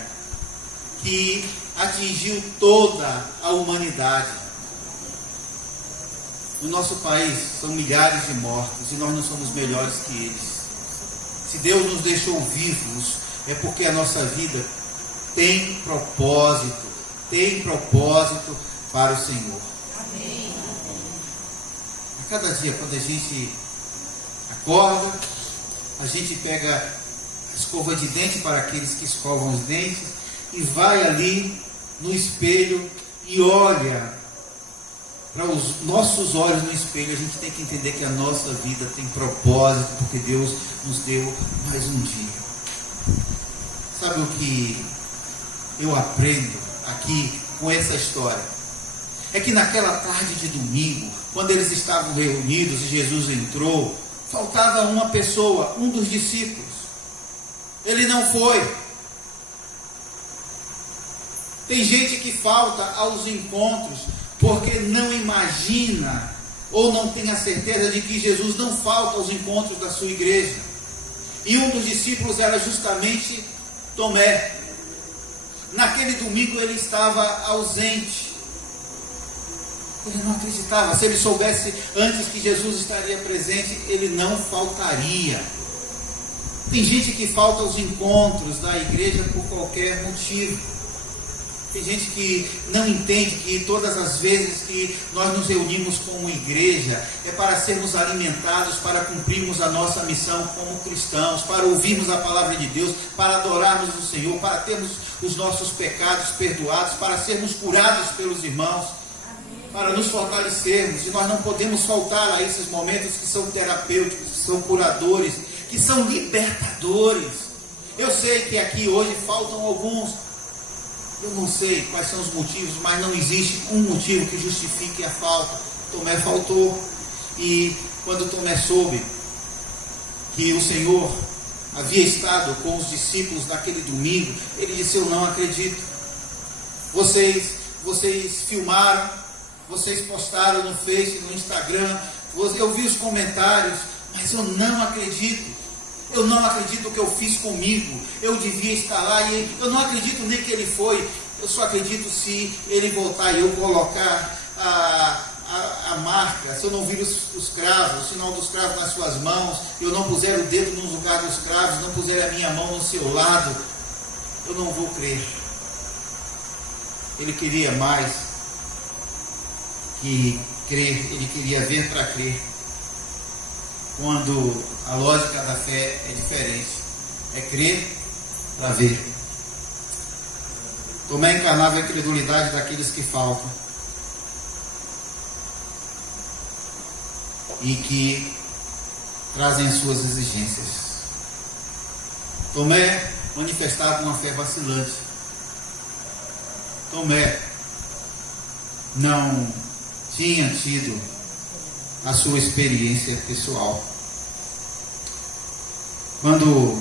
que atingiu toda a humanidade. No nosso país são milhares de mortos e nós não somos melhores que eles. Se Deus nos deixou vivos, é porque a nossa vida tem propósito para o Senhor. Amém. A cada dia, quando a gente acorda, a gente pega a escova de dente para aqueles que escovam os dentes e vai ali no espelho e olha para os nossos olhos no espelho. A gente tem que entender que a nossa vida tem propósito, porque Deus nos deu mais um dia. Sabe o que eu aprendo aqui com essa história? É que naquela tarde de domingo, quando eles estavam reunidos e Jesus entrou, faltava uma pessoa, um dos discípulos. Ele não foi. Tem gente que falta aos encontros porque não imagina ou não tem a certeza de que Jesus não falta aos encontros da sua igreja. E um dos discípulos era justamente Tomé. Naquele domingo ele estava ausente. Ele não acreditava. Se ele soubesse antes que Jesus estaria presente, ele não faltaria. Tem gente que falta aos encontros da igreja por qualquer motivo. Tem gente que não entende que todas as vezes que nós nos reunimos como igreja é para sermos alimentados, para cumprirmos a nossa missão como cristãos, para ouvirmos a palavra de Deus, para adorarmos o Senhor, para termos os nossos pecados perdoados, para sermos curados pelos irmãos, para nos fortalecermos. E nós não podemos faltar a esses momentos que são terapêuticos, que são curadores, que são libertadores. Eu sei que aqui hoje faltam alguns. Eu não sei quais são os motivos, mas não existe um motivo que justifique a falta. Tomé faltou. E quando Tomé soube que o Senhor havia estado com os discípulos naquele domingo, ele disse: eu não acredito. Vocês filmaram, vocês postaram no Face, no Instagram, eu vi os comentários, mas eu não acredito. Eu não acredito que eu fiz comigo. Eu devia estar lá e eu não acredito nem que ele foi. Eu só acredito se ele voltar e eu colocar a marca, se eu não vir os cravos, o sinal dos cravos nas suas mãos, eu não puser o dedo no lugar dos cravos, não puser a minha mão no seu lado, eu não vou crer. Ele queria mais que crer, ele queria ver para crer. Quando a lógica da fé é diferente, é crer para ver. Tomé encarnava a incredulidade daqueles que faltam e que trazem suas exigências. Tomé manifestava uma fé vacilante. Tomé não tinha tido a sua experiência pessoal. Quando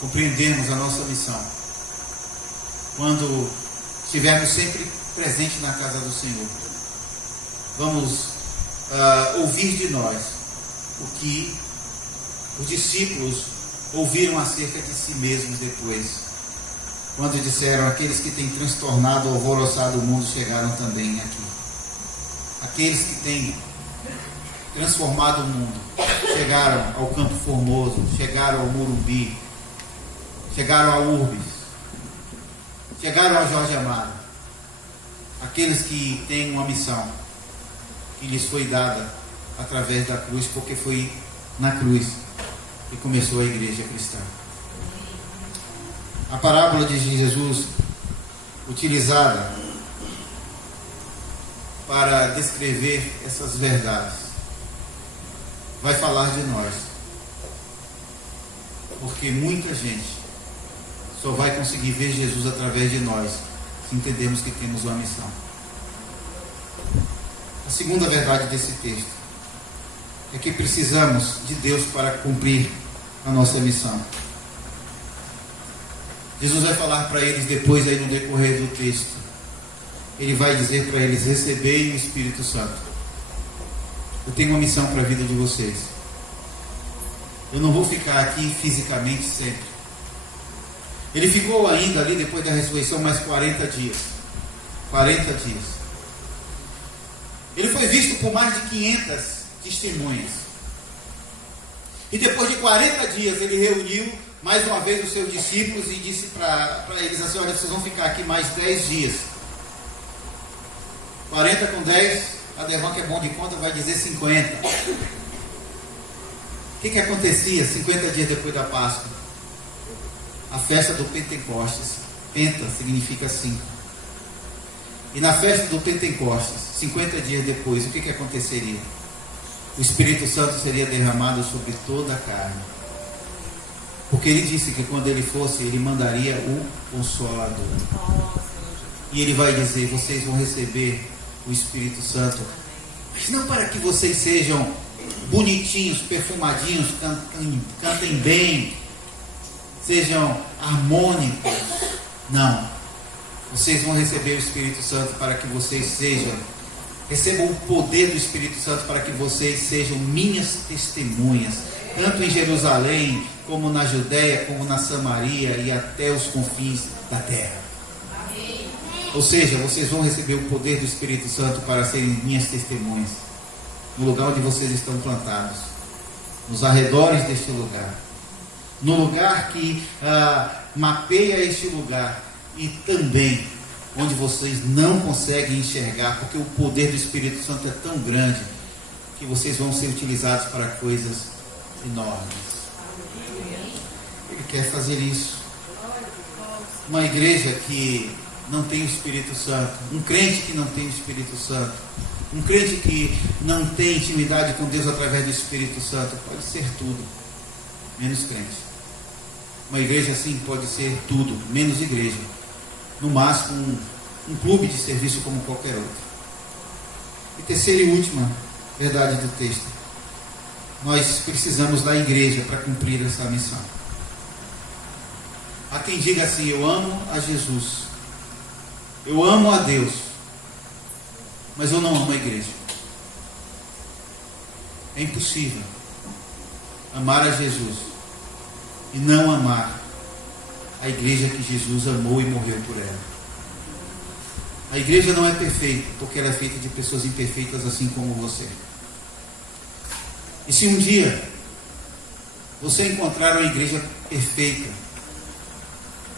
compreendermos a nossa missão, quando estivermos sempre presentes na casa do Senhor, vamos ouvir de nós o que os discípulos ouviram acerca de si mesmos depois, quando disseram: aqueles que têm transtornado ou alvoroçado o mundo chegaram também aqui. Aqueles que têm transformado o mundo chegaram ao Campo Formoso, chegaram ao Morumbi, chegaram a Urbis, chegaram a Jorge Amado. Aqueles que têm uma missão que lhes foi dada através da cruz, porque foi na cruz que começou a igreja cristã. A parábola de Jesus, utilizada para descrever essas verdades, vai falar de nós, porque muita gente só vai conseguir ver Jesus através de nós se entendermos que temos uma missão. A segunda verdade desse texto é que precisamos de Deus para cumprir a nossa missão. Jesus vai falar para eles depois, aí no decorrer do texto, ele vai dizer para eles: recebei o Espírito Santo. Eu tenho uma missão para a vida de vocês. Eu não vou ficar aqui fisicamente sempre. Ele ficou ainda ali depois da ressurreição mais 40 dias. 40 dias. Ele foi visto por mais de 500 testemunhas. E depois de 40 dias, ele reuniu mais uma vez os seus discípulos e disse para eles assim: olha, vocês vão ficar aqui mais 10 dias. 40 com 10, a Dervan, que é bom de conta, vai dizer 50. O que acontecia 50 dias depois da Páscoa? A festa do Pentecostes. Penta significa 5. E na festa do Pentecostes, 50 dias depois, o que aconteceria? O Espírito Santo seria derramado sobre toda a carne. Porque ele disse que quando ele fosse, ele mandaria o Consolador. E ele vai dizer: vocês vão receber o Espírito Santo, mas não para que vocês sejam bonitinhos, perfumadinhos, cantem bem, sejam harmônicos. Não. Vocês vão receber o Espírito Santo para que vocês recebam o poder do Espírito Santo para que vocês sejam minhas testemunhas, tanto em Jerusalém, como na Judéia, como na Samaria e até os confins da terra. Amém. Ou seja, vocês vão receber o poder do Espírito Santo para serem minhas testemunhas, no lugar onde vocês estão plantados, nos arredores deste lugar, no lugar que mapeia este lugar, e também onde vocês não conseguem enxergar, porque o poder do Espírito Santo é tão grande que vocês vão ser utilizados para coisas enormes. Ele quer fazer isso. Uma igreja que não tem o Espírito Santo, um crente que não tem o Espírito Santo, um crente que não tem intimidade com Deus através do Espírito Santo, pode ser tudo, menos crente. Uma igreja assim pode ser tudo, menos igreja. No máximo um clube de serviço como qualquer outro. E terceira e última verdade do texto: nós precisamos da igreja para cumprir essa missão. Há quem diga assim: eu amo a Jesus, eu amo a Deus, mas eu não amo a igreja. É impossível amar a Jesus e não amar a igreja que Jesus amou e morreu por ela. A igreja não é perfeita, porque ela é feita de pessoas imperfeitas assim como você. E se um dia você encontrar uma igreja perfeita,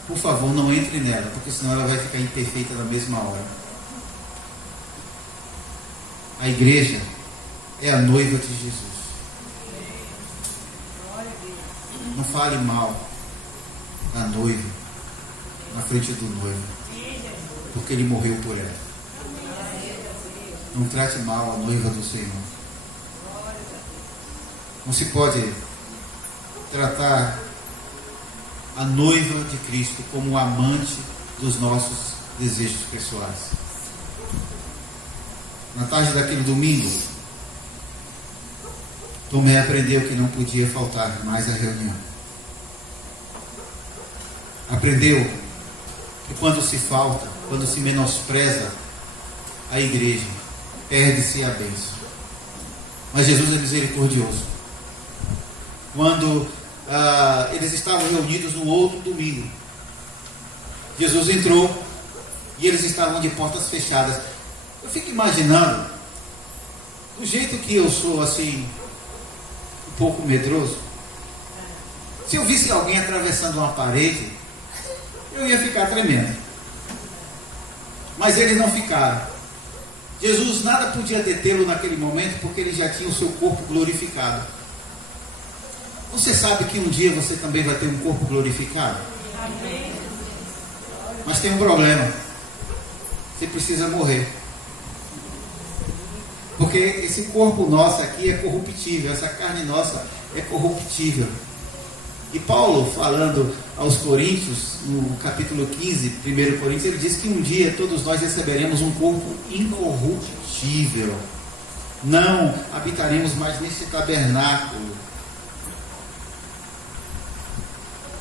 por favor, não entre nela, porque senão ela vai ficar imperfeita na mesma hora. A igreja é a noiva de Jesus. Não fale mal da noiva na frente do noivo, porque ele morreu por ela. Não trate mal a noiva do Senhor. Não se pode tratar a noiva de Cristo como amante dos nossos desejos pessoais. Na tarde daquele domingo, Tomé aprendeu que não podia faltar mais à reunião. Aprendeu que quando se falta, quando se menospreza a igreja, perde-se a bênção. Mas Jesus é misericordioso. Quando eles estavam reunidos no outro domingo, Jesus entrou e eles estavam de portas fechadas. Eu fico imaginando, do jeito que eu sou assim, um pouco medroso, se eu visse alguém atravessando uma parede, eu ia ficar tremendo. Mas eles não ficaram. Jesus nada podia detê-lo naquele momento, porque ele já tinha o seu corpo glorificado. Você sabe que um dia você também vai ter um corpo glorificado? Amém. Mas tem um problema. Você precisa morrer. Porque esse corpo nosso aqui é corruptível, essa carne nossa é corruptível. E Paulo, falando aos Coríntios, no capítulo 15, 1 Coríntios, ele diz que um dia todos nós receberemos um corpo incorruptível. Não habitaremos mais nesse tabernáculo.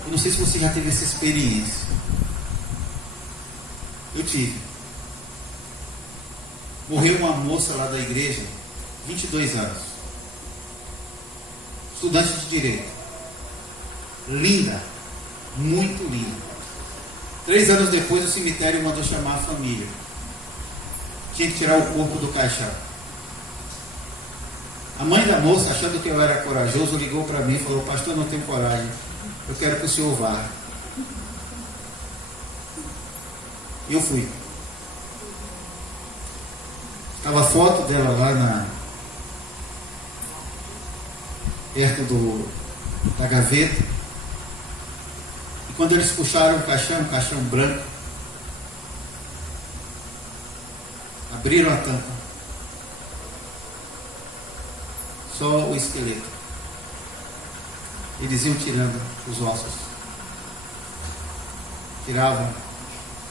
Eu não sei se você já teve essa experiência. Eu tive. Morreu uma moça lá da igreja, 22 anos. Estudante de direito. Linda. Muito linda. 3 anos depois o cemitério mandou chamar a família. Tinha que tirar o corpo do caixão. A mãe da moça, achando que eu era corajoso, ligou para mim e falou: pastor, eu não tenho coragem, eu quero que o senhor vá. Eu fui. Estava a foto dela lá perto da gaveta. E quando eles puxaram um caixão branco, abriram a tampa, só o esqueleto. Eles iam tirando os ossos, tiravam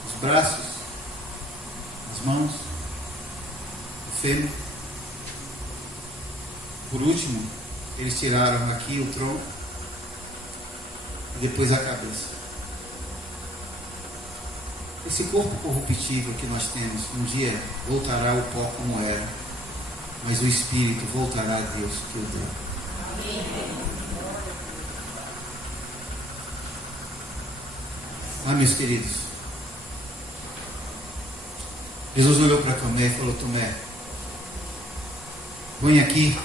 os braços, as mãos, o fêmur. Por último, eles tiraram aqui o tronco e depois a cabeça. Esse corpo corruptível que nós temos, um dia voltará ao pó como era, mas o espírito voltará a Deus que o deu. Meus queridos, Jesus olhou para Tomé e falou: Tomé, põe aqui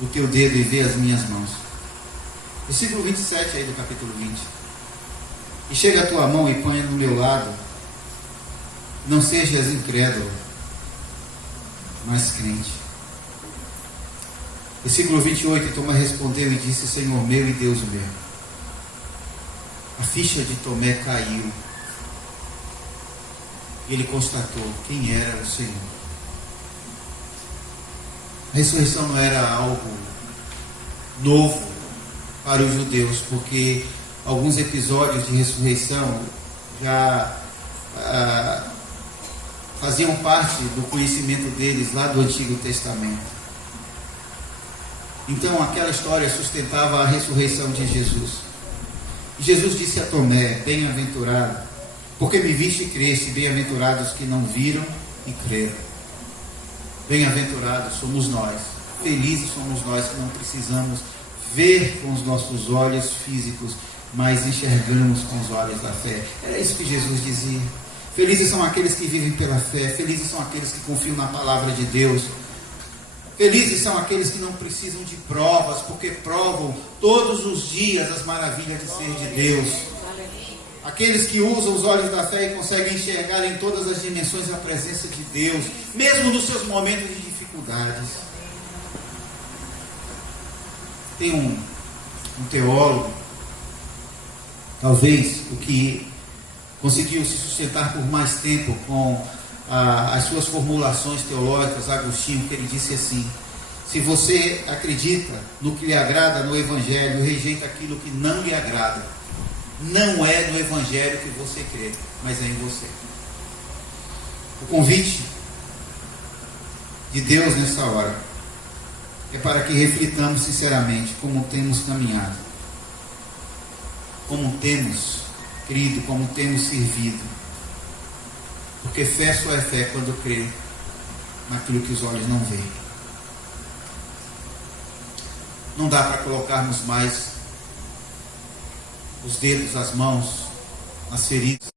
o teu dedo e vê as minhas mãos. Versículo 27 aí do capítulo 20. E chega a tua mão e põe no meu lado. Não sejas incrédulo, mas crente. Versículo 28. Tomé respondeu e disse: Senhor meu e Deus meu. A ficha de Tomé caiu. Ele constatou quem era o Senhor. A ressurreição não era algo novo para os judeus, porque alguns episódios de ressurreição já faziam parte do conhecimento deles lá do Antigo Testamento. Então aquela história sustentava a ressurreição de Jesus. E Jesus disse a Tomé: bem-aventurado, porque me viste e creste, bem-aventurados que não viram e creram. Bem-aventurados somos nós, felizes somos nós que não precisamos ver com os nossos olhos físicos, mas enxergamos com os olhos da fé. Era isso que Jesus dizia. Felizes são aqueles que vivem pela fé, felizes são aqueles que confiam na palavra de Deus. Felizes são aqueles que não precisam de provas, porque provam todos os dias as maravilhas de ser de Deus. Aqueles que usam os olhos da fé e conseguem enxergar em todas as dimensões a presença de Deus, mesmo nos seus momentos de dificuldades. Tem um teólogo, talvez o que conseguiu se sustentar por mais tempo com as suas formulações teológicas, Agostinho, que ele disse assim: se você acredita no que lhe agrada no Evangelho e rejeita aquilo que não lhe agrada, não é no Evangelho que você crê, mas é em você. O convite de Deus nessa hora é para que reflitamos sinceramente como temos caminhado, como temos crido, como temos servido. Porque fé só é fé quando crê naquilo que os olhos não veem. Não dá para colocarmos mais os dedos, as mãos nas feridas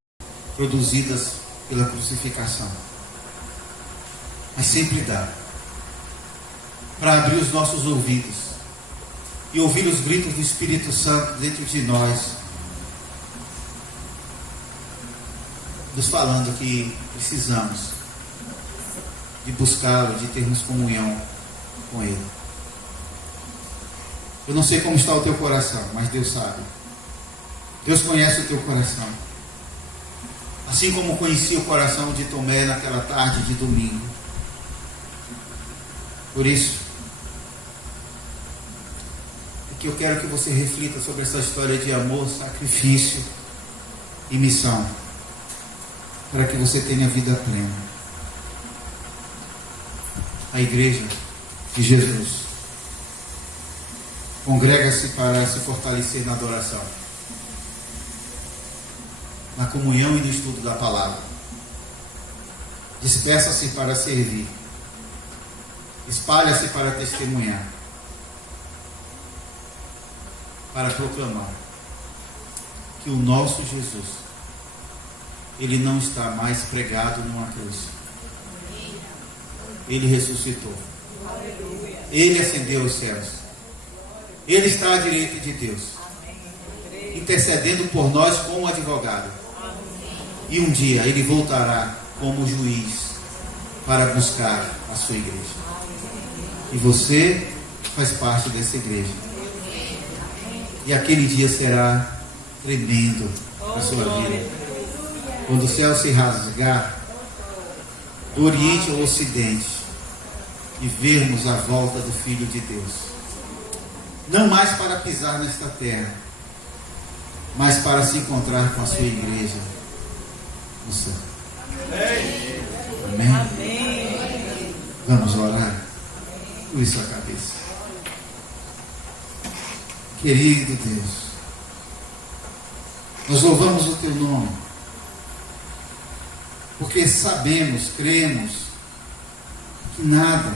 produzidas pela crucificação. Mas sempre dá para abrir os nossos ouvidos e ouvir os gritos do Espírito Santo dentro de nós, nos falando que precisamos de buscá-lo, de termos comunhão com Ele. Eu não sei como está o teu coração, mas Deus sabe. Deus conhece o teu coração. Assim como conhecia o coração de Tomé naquela tarde de domingo. Por isso, é que eu quero que você reflita sobre essa história de amor, sacrifício e missão, para que você tenha vida plena. A igreja de Jesus congrega-se para se fortalecer na adoração, na comunhão e no estudo da palavra. Dispersa-se para servir. Espalha-se para testemunhar, para proclamar que o nosso Jesus, Ele não está mais pregado numa cruz. Ele ressuscitou. Ele ascendeu aos céus. Ele está à direita de Deus, intercedendo por nós como advogado. E um dia Ele voltará como juiz para buscar a sua igreja. E você faz parte dessa igreja. E aquele dia será tremendo na sua vida. Quando o céu se rasgar do Oriente ao Ocidente e vermos a volta do Filho de Deus. Não mais para pisar nesta terra, mas para se encontrar com a sua igreja no céu. Amém? Amém. Vamos orar? Curve sua cabeça. Querido Deus, nós louvamos o Teu nome, porque sabemos, cremos, que nada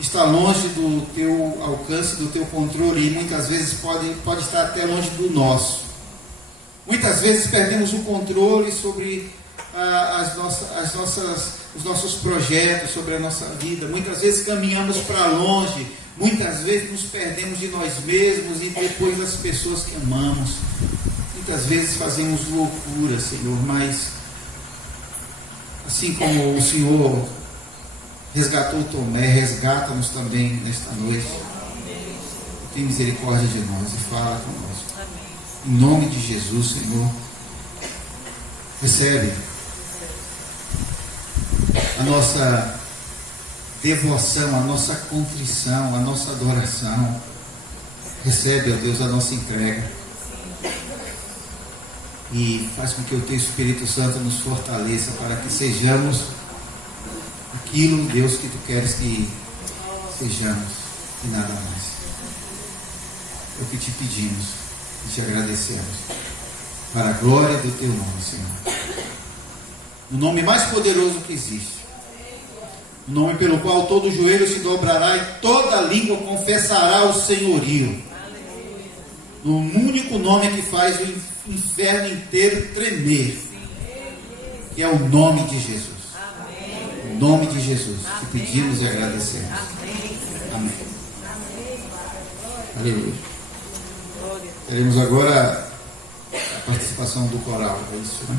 está longe do Teu alcance, do Teu controle, e muitas vezes pode estar até longe do nosso. Muitas vezes perdemos o controle sobre os nossos projetos, sobre a nossa vida. Muitas vezes caminhamos para longe, muitas vezes nos perdemos de nós mesmos e depois das pessoas que amamos. Muitas vezes fazemos loucura, Senhor, mas assim como o Senhor resgatou Tomé, resgata-nos também nesta noite. Tem misericórdia de nós e fala conosco. Em nome de Jesus, Senhor, recebe a nossa devoção, a nossa contrição, a nossa adoração. Recebe, ó Deus, a nossa entrega. E faz com que o Teu Espírito Santo nos fortaleça para que sejamos aquilo, Deus, que Tu queres que sejamos e nada mais. É o que Te pedimos e Te agradecemos. Para a glória do Teu nome, Senhor. O nome mais poderoso que existe. O nome pelo qual todo joelho se dobrará e toda língua confessará o senhorio. No único nome que faz o inferno inteiro tremer, que é o nome de Jesus. Em nome de Jesus, te pedimos e agradecemos. Amém. Aleluia. Teremos agora a participação do coral, é isso, né?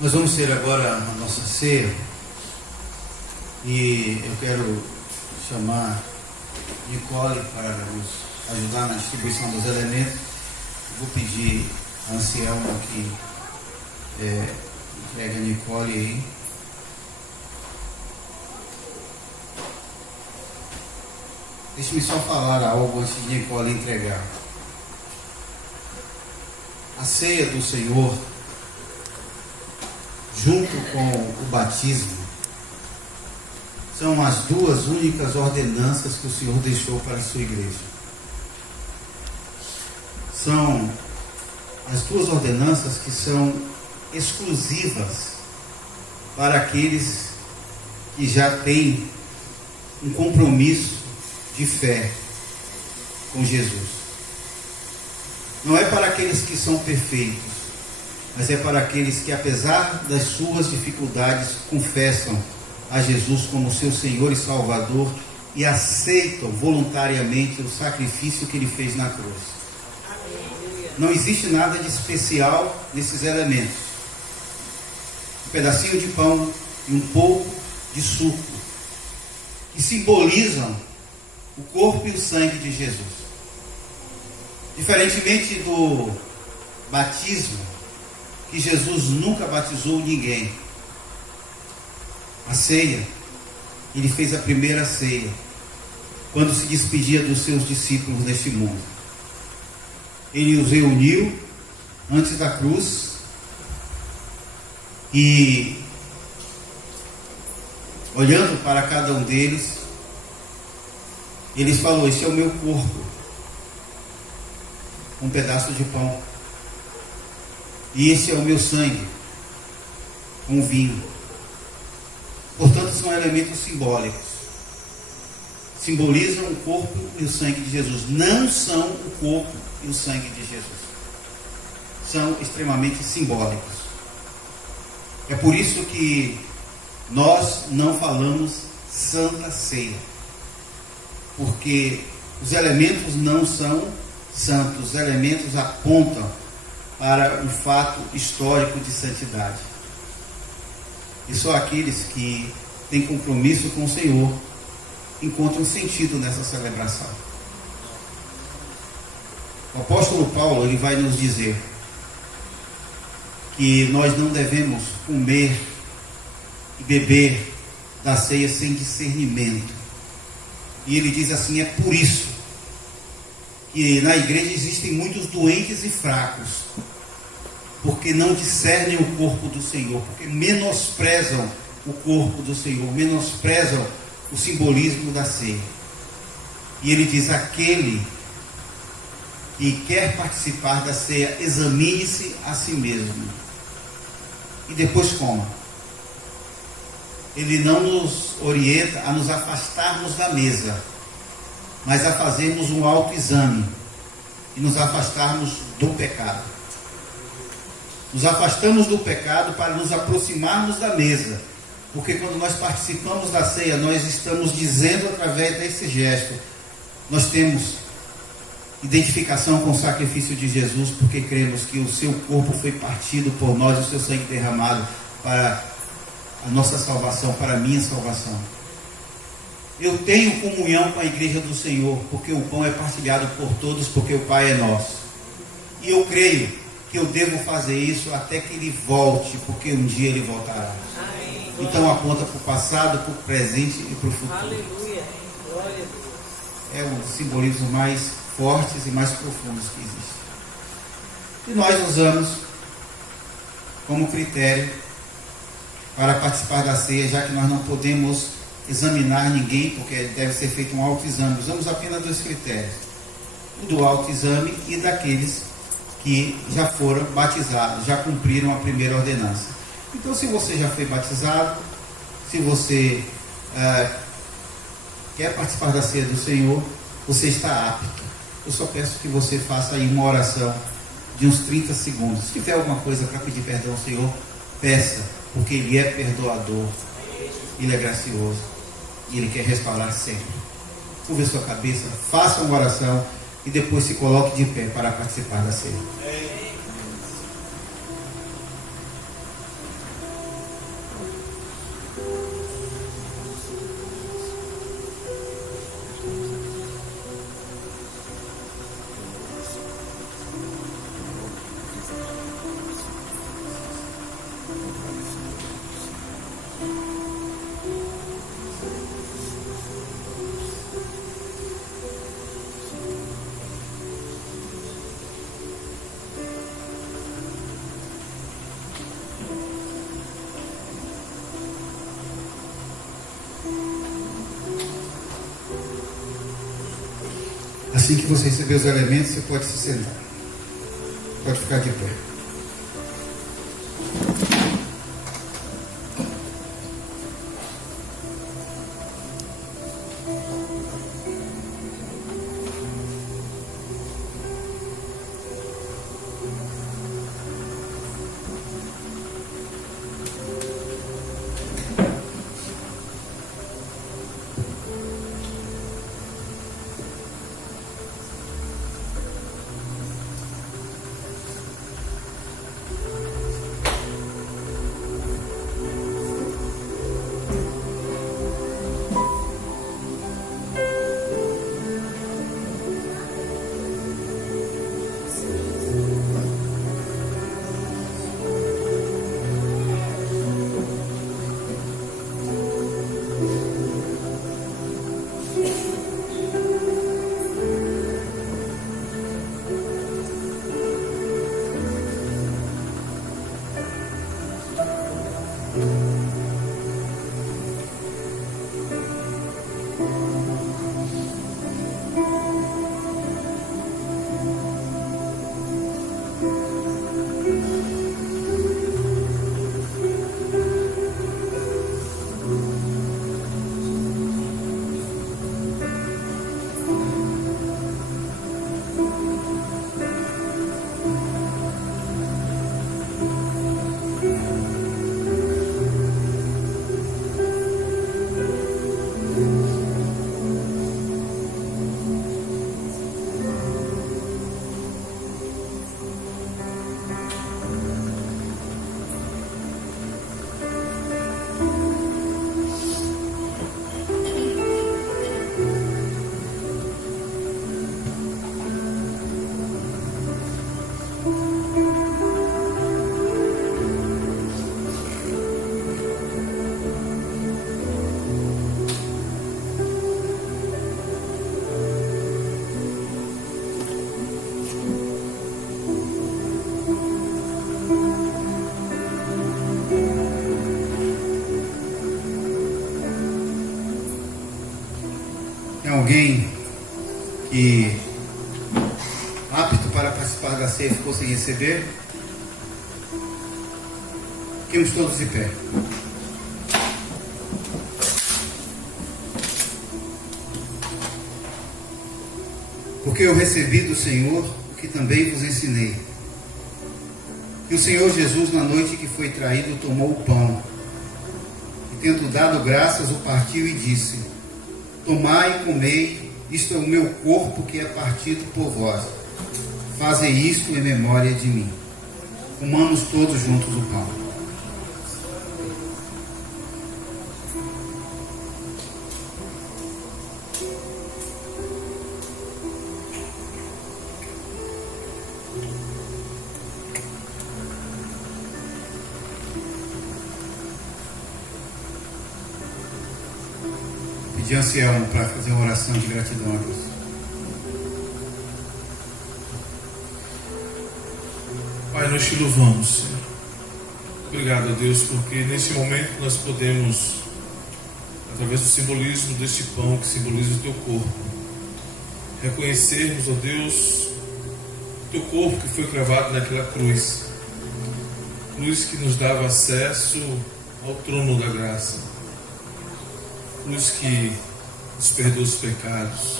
Nós vamos ter agora a nossa ceia e eu quero chamar Nicole para nos ajudar na distribuição dos elementos. Vou pedir a Anselmo que entregue a Nicole aí. Deixe-me só falar algo antes de Nicole entregar. A ceia do Senhor, junto com o batismo, são as duas únicas ordenanças que o Senhor deixou para a sua igreja. São as duas ordenanças que são exclusivas para aqueles que já têm um compromisso de fé com Jesus. Não é para aqueles que são perfeitos, mas é para aqueles que, apesar das suas dificuldades, confessam a Jesus como seu Senhor e Salvador e aceitam voluntariamente o sacrifício que Ele fez na cruz. Não existe nada de especial nesses elementos. Um pedacinho de pão e um pouco de suco, que simbolizam o corpo e o sangue de Jesus. Diferentemente do batismo, que Jesus nunca batizou ninguém. A ceia, Ele fez a primeira ceia, quando se despedia dos seus discípulos neste mundo. Ele os reuniu antes da cruz e, olhando para cada um deles, Ele falou: este é o meu corpo, um pedaço de pão, e esse é o meu sangue, um vinho. Portanto, são elementos simbólicos, simbolizam o corpo e o sangue de Jesus. Não são o corpo e o sangue de Jesus, são extremamente simbólicos. É por isso que nós não falamos Santa Ceia, porque os elementos não são santos, os elementos apontam para um fato histórico de santidade. E só aqueles que têm compromisso com o Senhor encontram sentido nessa celebração. O apóstolo Paulo, ele vai nos dizer que nós não devemos comer e beber da ceia sem discernimento. E ele diz assim: é por isso que na igreja existem muitos doentes e fracos, porque não discernem o corpo do Senhor, porque menosprezam o corpo do Senhor, menosprezam o simbolismo da ceia. E ele diz: aquele que quer participar da ceia, examine-se a si mesmo e depois coma. Ele não nos orienta a nos afastarmos da mesa, mas a fazermos um autoexame e nos afastarmos do pecado. Nos afastamos do pecado para nos aproximarmos da mesa, porque quando nós participamos da ceia, nós estamos dizendo através desse gesto, nós temos identificação com o sacrifício de Jesus, porque cremos que o seu corpo foi partido por nós, o seu sangue derramado para a nossa salvação, para a minha salvação. Eu tenho comunhão com a igreja do Senhor, porque o pão é partilhado por todos, porque o Pai é nosso. E eu creio que eu devo fazer isso até que Ele volte, porque um dia Ele voltará. Amém. Então aponta para o passado, para o presente e para o futuro. Aleluia. Glória a Deus. É um dos simbolismos mais fortes e mais profundos que existe. E nós usamos como critério para participar da ceia, já que nós não podemos examinar ninguém, porque deve ser feito um autoexame. Usamos apenas dois critérios: o do autoexame e daqueles que já foram batizados, já cumpriram a primeira ordenança. Então, se você já foi batizado, se você quer participar da ceia do Senhor, você está apto. Eu só peço que você faça aí uma oração de uns 30 segundos. Se tiver alguma coisa para pedir perdão ao Senhor, peça, porque Ele é perdoador, Ele é gracioso e Ele quer restaurar sempre. Curva sua cabeça, faça uma oração e depois se coloque de pé para participar da ceia. Assim que você receber os elementos, você pode se sentar. Pode ficar de pé. Alguém que apto para participar da ceia ficou sem receber? Fiquemos todos de pé. Porque eu recebi do Senhor o que também vos ensinei. Que o Senhor Jesus, na noite que foi traído, tomou o pão e, tendo dado graças, o partiu e disse: tomai e comei, isto é o meu corpo que é partido por vós. Fazei isto em memória de mim. Comamos todos juntos o pão. De Anselmo para fazer uma oração de gratidão a Deus. Pai, nós te louvamos, Senhor. Obrigado a Deus, porque nesse momento nós podemos, através do simbolismo deste pão que simboliza o teu corpo, reconhecermos, ó Deus, o teu corpo que foi cravado naquela cruz, cruz que nos dava acesso ao trono da graça, cruz que nos perdoa os pecados,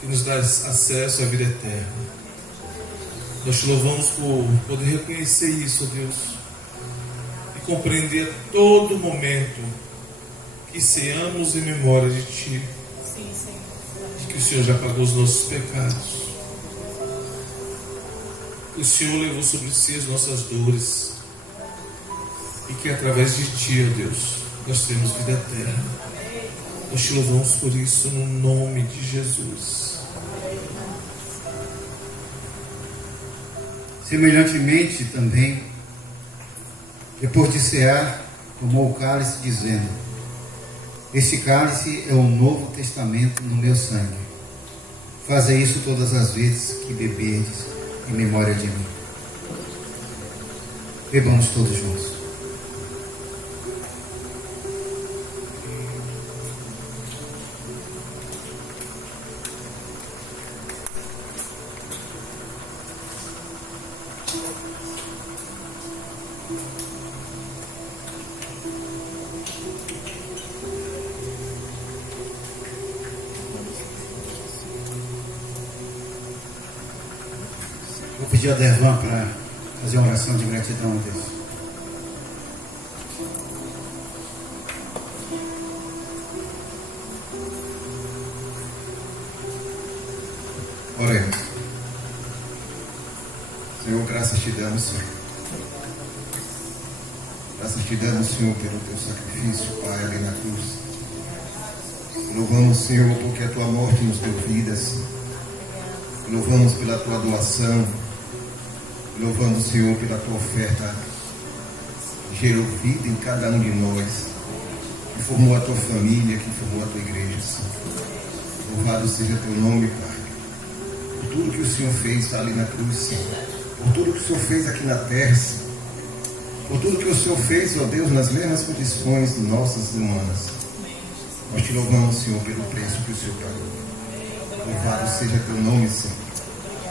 que nos dá acesso à vida eterna. Nós te louvamos por poder reconhecer isso, ó Deus, e compreender a todo momento que ceamos em memória de Ti, de que o Senhor já pagou os nossos pecados, que o Senhor levou sobre si as nossas dores, e que através de Ti, ó Deus, nós temos vida eterna. Nós te louvamos por isso no nome de Jesus. Semelhantemente também, depois de cear, tomou o cálice, dizendo: este cálice é o Novo Testamento no meu sangue. Fazei isso todas as vezes que beberdes em memória de mim. Bebamos todos juntos. pedir a Dervan para fazer uma oração de gratidão a Deus. Oremos. Senhor, graças te damos, Senhor. Graças te damos, Senhor, pelo teu sacrifício, Pai, ali na cruz. Louvamos, Senhor, porque a tua morte nos deu vidas. Louvamos pela tua doação. Louvamos, Senhor, pela tua oferta que gerou vida em cada um de nós, que formou a tua família, que formou a tua igreja, Senhor. Louvado seja teu nome, Pai, por tudo que o Senhor fez ali na cruz, Senhor. Por tudo que o Senhor fez aqui na terra, Senhor. Por tudo que o Senhor fez, ó Deus, nas mesmas condições nossas humanas. Nós te louvamos, Senhor, pelo preço que o Senhor pagou. Louvado seja teu nome, Senhor.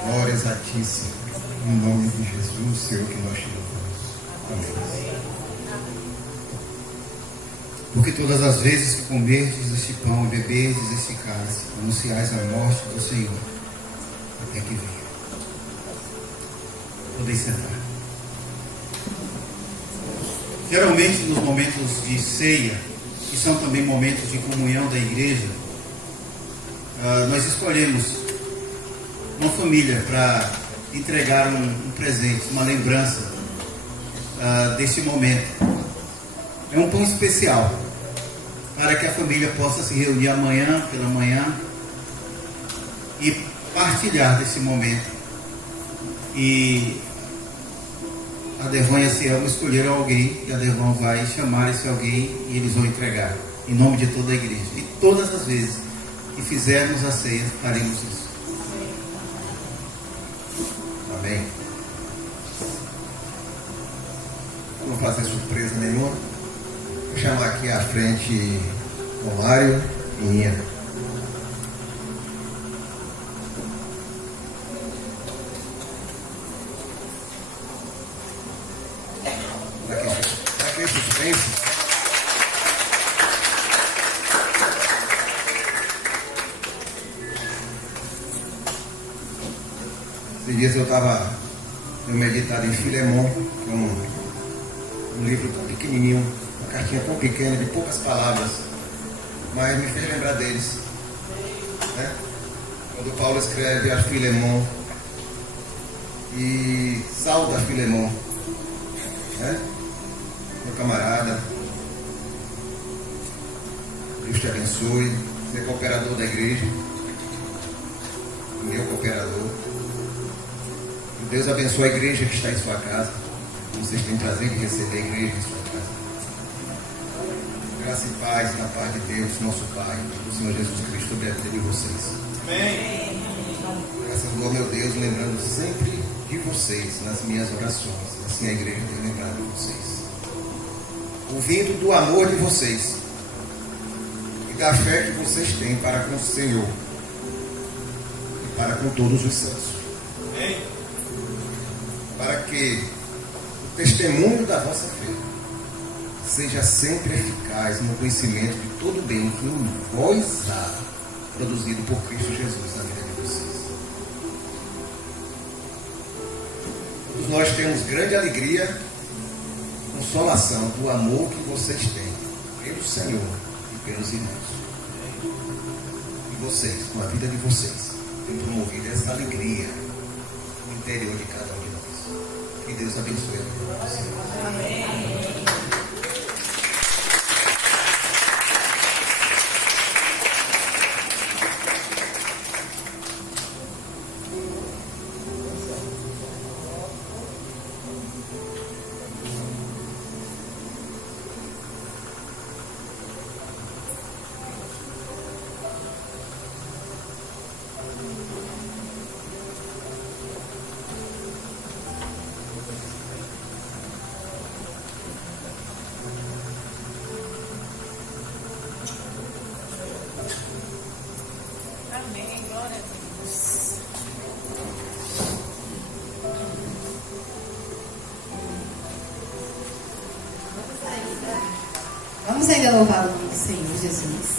Glórias a ti, Senhor. Em nome de Jesus, Senhor, que nós te louvamos. Amém. Porque todas as vezes que comerdes este pão e beberdes este cálice, anunciais a morte do Senhor, até que venha. Podem sentar. Geralmente, nos momentos de ceia, que são também momentos de comunhão da igreja, nós escolhemos uma família para entregar um presente, uma lembrança deste momento. É um pão especial para que a família possa se reunir amanhã, pela manhã, e partilhar desse momento. E a Dervan e a Ciel vão escolher alguém, e a Dervan vai chamar esse alguém e eles vão entregar, em nome de toda a igreja. E todas as vezes que fizermos a ceia, faremos isso. Amém. Não vou fazer surpresa nenhuma. Vou chamar aqui à frente o Mário e Nina. Esses dias eu estava meditando em Filemon, que é um livro tão pequenininho, uma cartinha tão pequena, de poucas palavras, mas me fez lembrar deles. Né? Quando Paulo escreve a Filemon e sauda Filemon, né? Meu camarada, Deus te abençoe, você é cooperador da igreja, meu cooperador. Deus abençoe a igreja que está em sua casa. Vocês têm prazer de receber a igreja em sua casa. Graça e paz na paz de Deus, nosso Pai, do Senhor Jesus Cristo, sobre a vida de vocês. Amém. Graças ao meu Deus, lembrando sempre de vocês nas minhas orações. Assim a igreja tem lembrado de vocês. Ouvindo do amor de vocês e da fé que vocês têm para com o Senhor e para com todos os santos. Amém. Para que o testemunho da vossa fé seja sempre eficaz no conhecimento de todo o bem que em vós há, produzido por Cristo Jesus na vida de vocês. Todos nós temos grande alegria e consolação do amor que vocês têm pelo Senhor e pelos irmãos. E vocês, com a vida de vocês, têm promovido essa alegria no interior de cada um de nós. Que Deus abençoe a vida de vocês. Amém. Vamos ainda louvar o nome do Senhor Jesus.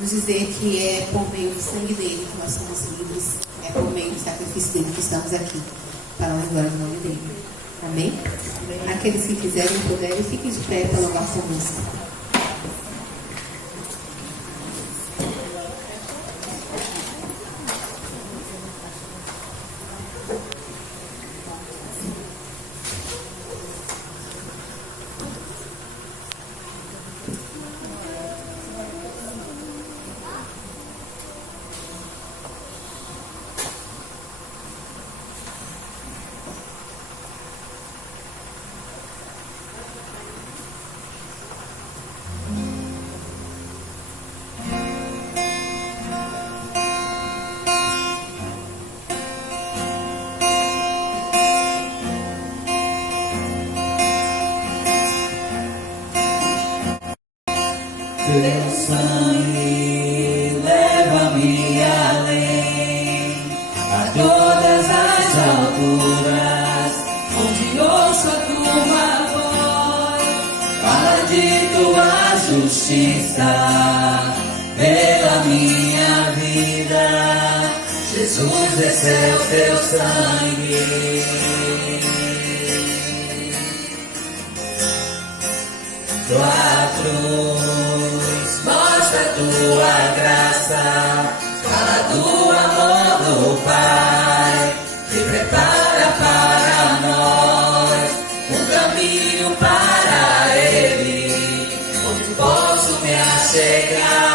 Vamos dizer que é por meio do sangue dele que nós somos livres, é por meio do sacrifício dele que estamos aqui, para a glória do nome dele. Amém? Aqueles que quiserem e puderem, fiquem de pé para louvar com música. Teu sangue leva-me além, a todas as alturas, onde ouço a tua voz, fala de tua justiça, pela minha vida, Jesus desceu teu sangue. Tua cruz mostra tua graça, fala do amor do Pai, que prepara para nós um caminho para Ele, onde posso me achegar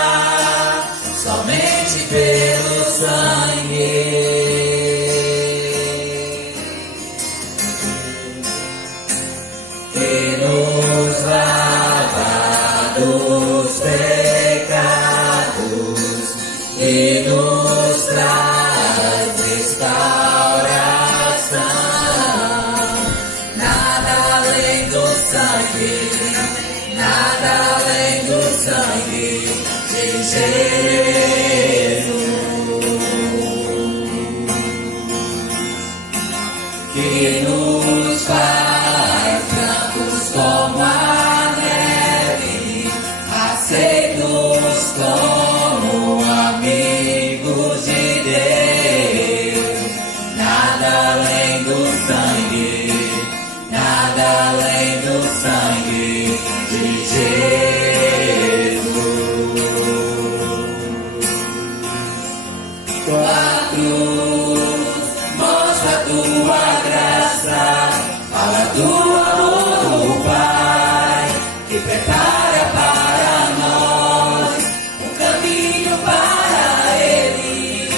somente pelo sangue. Que nos lava dos pecados e nos traz restauração. Nada além do sangue, nada além do sangue de Jesus. Que nos faz brancos como a neve, aceitos como amigos de Deus. Nada além do sangue, nada além do sangue de Jesus. Tua cruz mostra tua graça, fala do amor do Pai, que prepara para nós um caminho para Ele,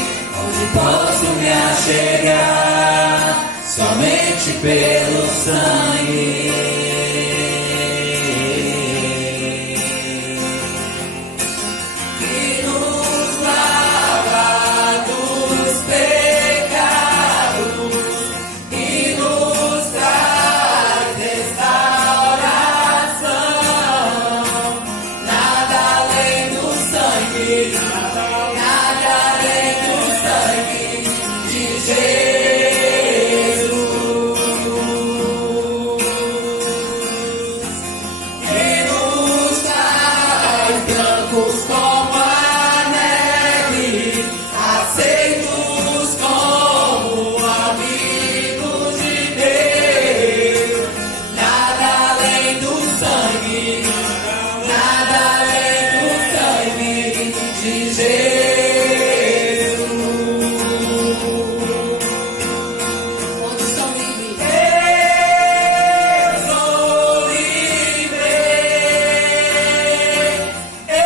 onde posso me achegar somente pelo sangue. Que nos lava dos pecados e nos traz restauração. Nada além do sangue, nada além do sangue de Jesus. Que nos traz brancos como a neve, aceitos como amigos de Deus. Nada além do sangue, nada além do sangue de Jesus. Onde estão livres? Eu sou livre, eu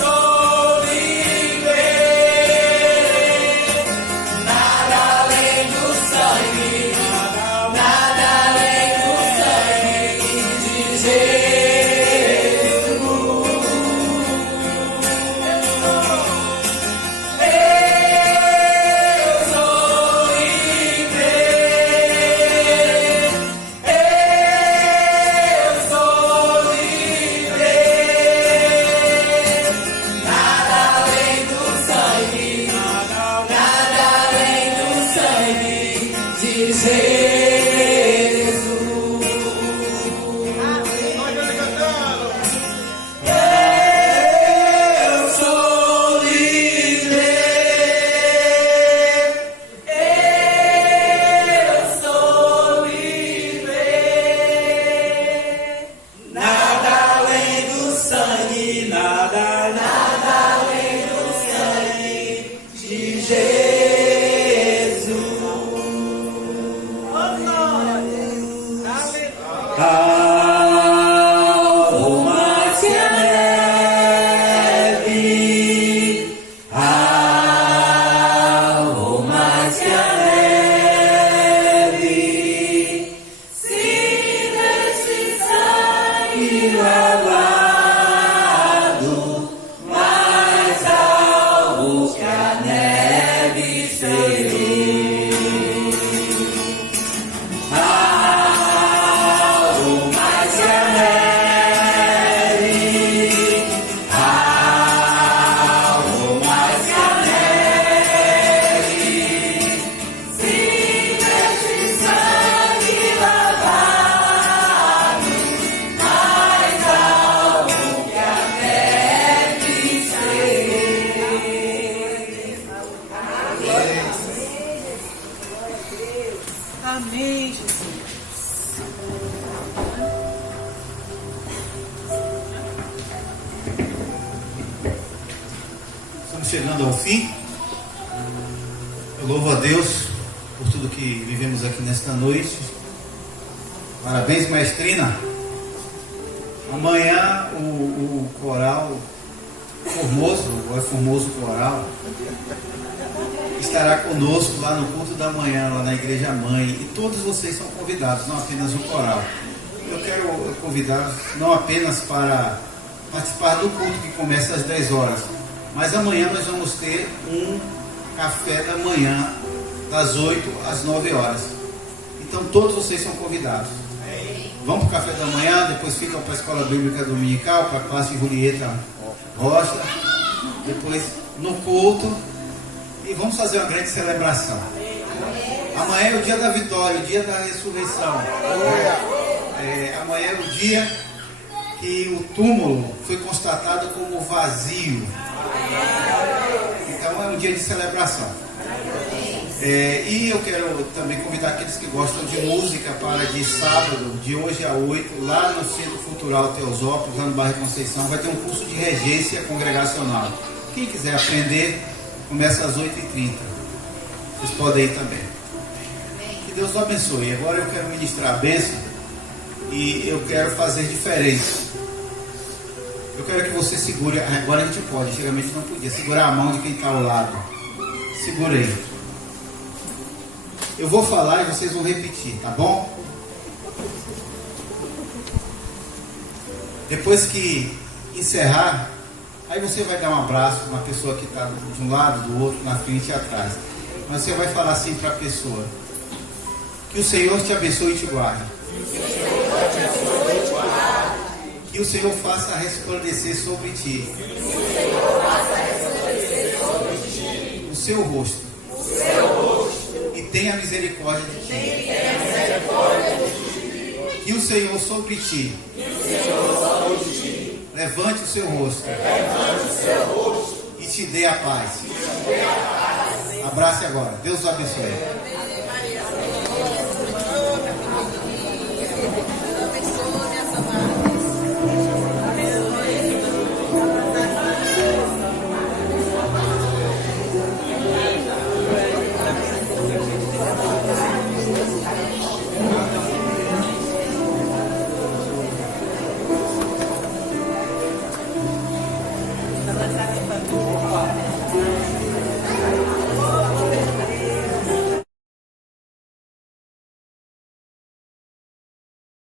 sou livre. Nada além do sangue, nada além do sangue de Jesus. nada além do sangue de Jesus. Alma se aleve, alma se aleve, se neste sangue lavado, mais alvo que a neve serei. Amém, Jesus. Estamos chegando ao fim. Eu louvo a Deus por tudo que vivemos aqui nesta noite. Parabéns, maestrina. Amanhã o coral Formoso Coral estará conosco lá no culto da manhã, lá na Igreja Mãe. E todos vocês são convidados, não apenas o coral. Eu quero convidá-los não apenas para participar do culto que começa às 10 horas, mas amanhã nós vamos ter um café da manhã, das 8 às 9 horas. Então todos vocês são convidados. Vão para o café da manhã, depois ficam para a escola bíblica dominical, para a classe Julieta Rocha, depois no culto, e vamos fazer uma grande celebração. Amanhã é o dia da vitória, o dia da ressurreição. Amanhã é o dia que o túmulo foi constatado como vazio. Então é um dia de celebração. E eu quero também convidar aqueles que gostam de música para de sábado, de hoje a 8, lá no Centro Cultural Teosópolis, lá no bairro Conceição, vai ter um curso de regência congregacional. Quem quiser aprender, começa às 8h30. Vocês podem ir também. Que Deus os abençoe. Agora eu quero ministrar a bênção e eu quero fazer diferente. Eu quero que você segure, agora a gente pode, antigamente não podia, segurar a mão de quem está ao lado. Segura aí. Eu vou falar e vocês vão repetir, tá bom? Depois que encerrar, aí você vai dar um abraço na pessoa que está de um lado, do outro, na frente e atrás. Mas você vai falar assim para a pessoa: que o Senhor te abençoe e te guarde. Que o Senhor faça resplandecer sobre ti o seu rosto. E tenha misericórdia de ti. Que o Senhor sobre ti levante o seu rosto e te dê a paz. Abrace agora. Deus o abençoe.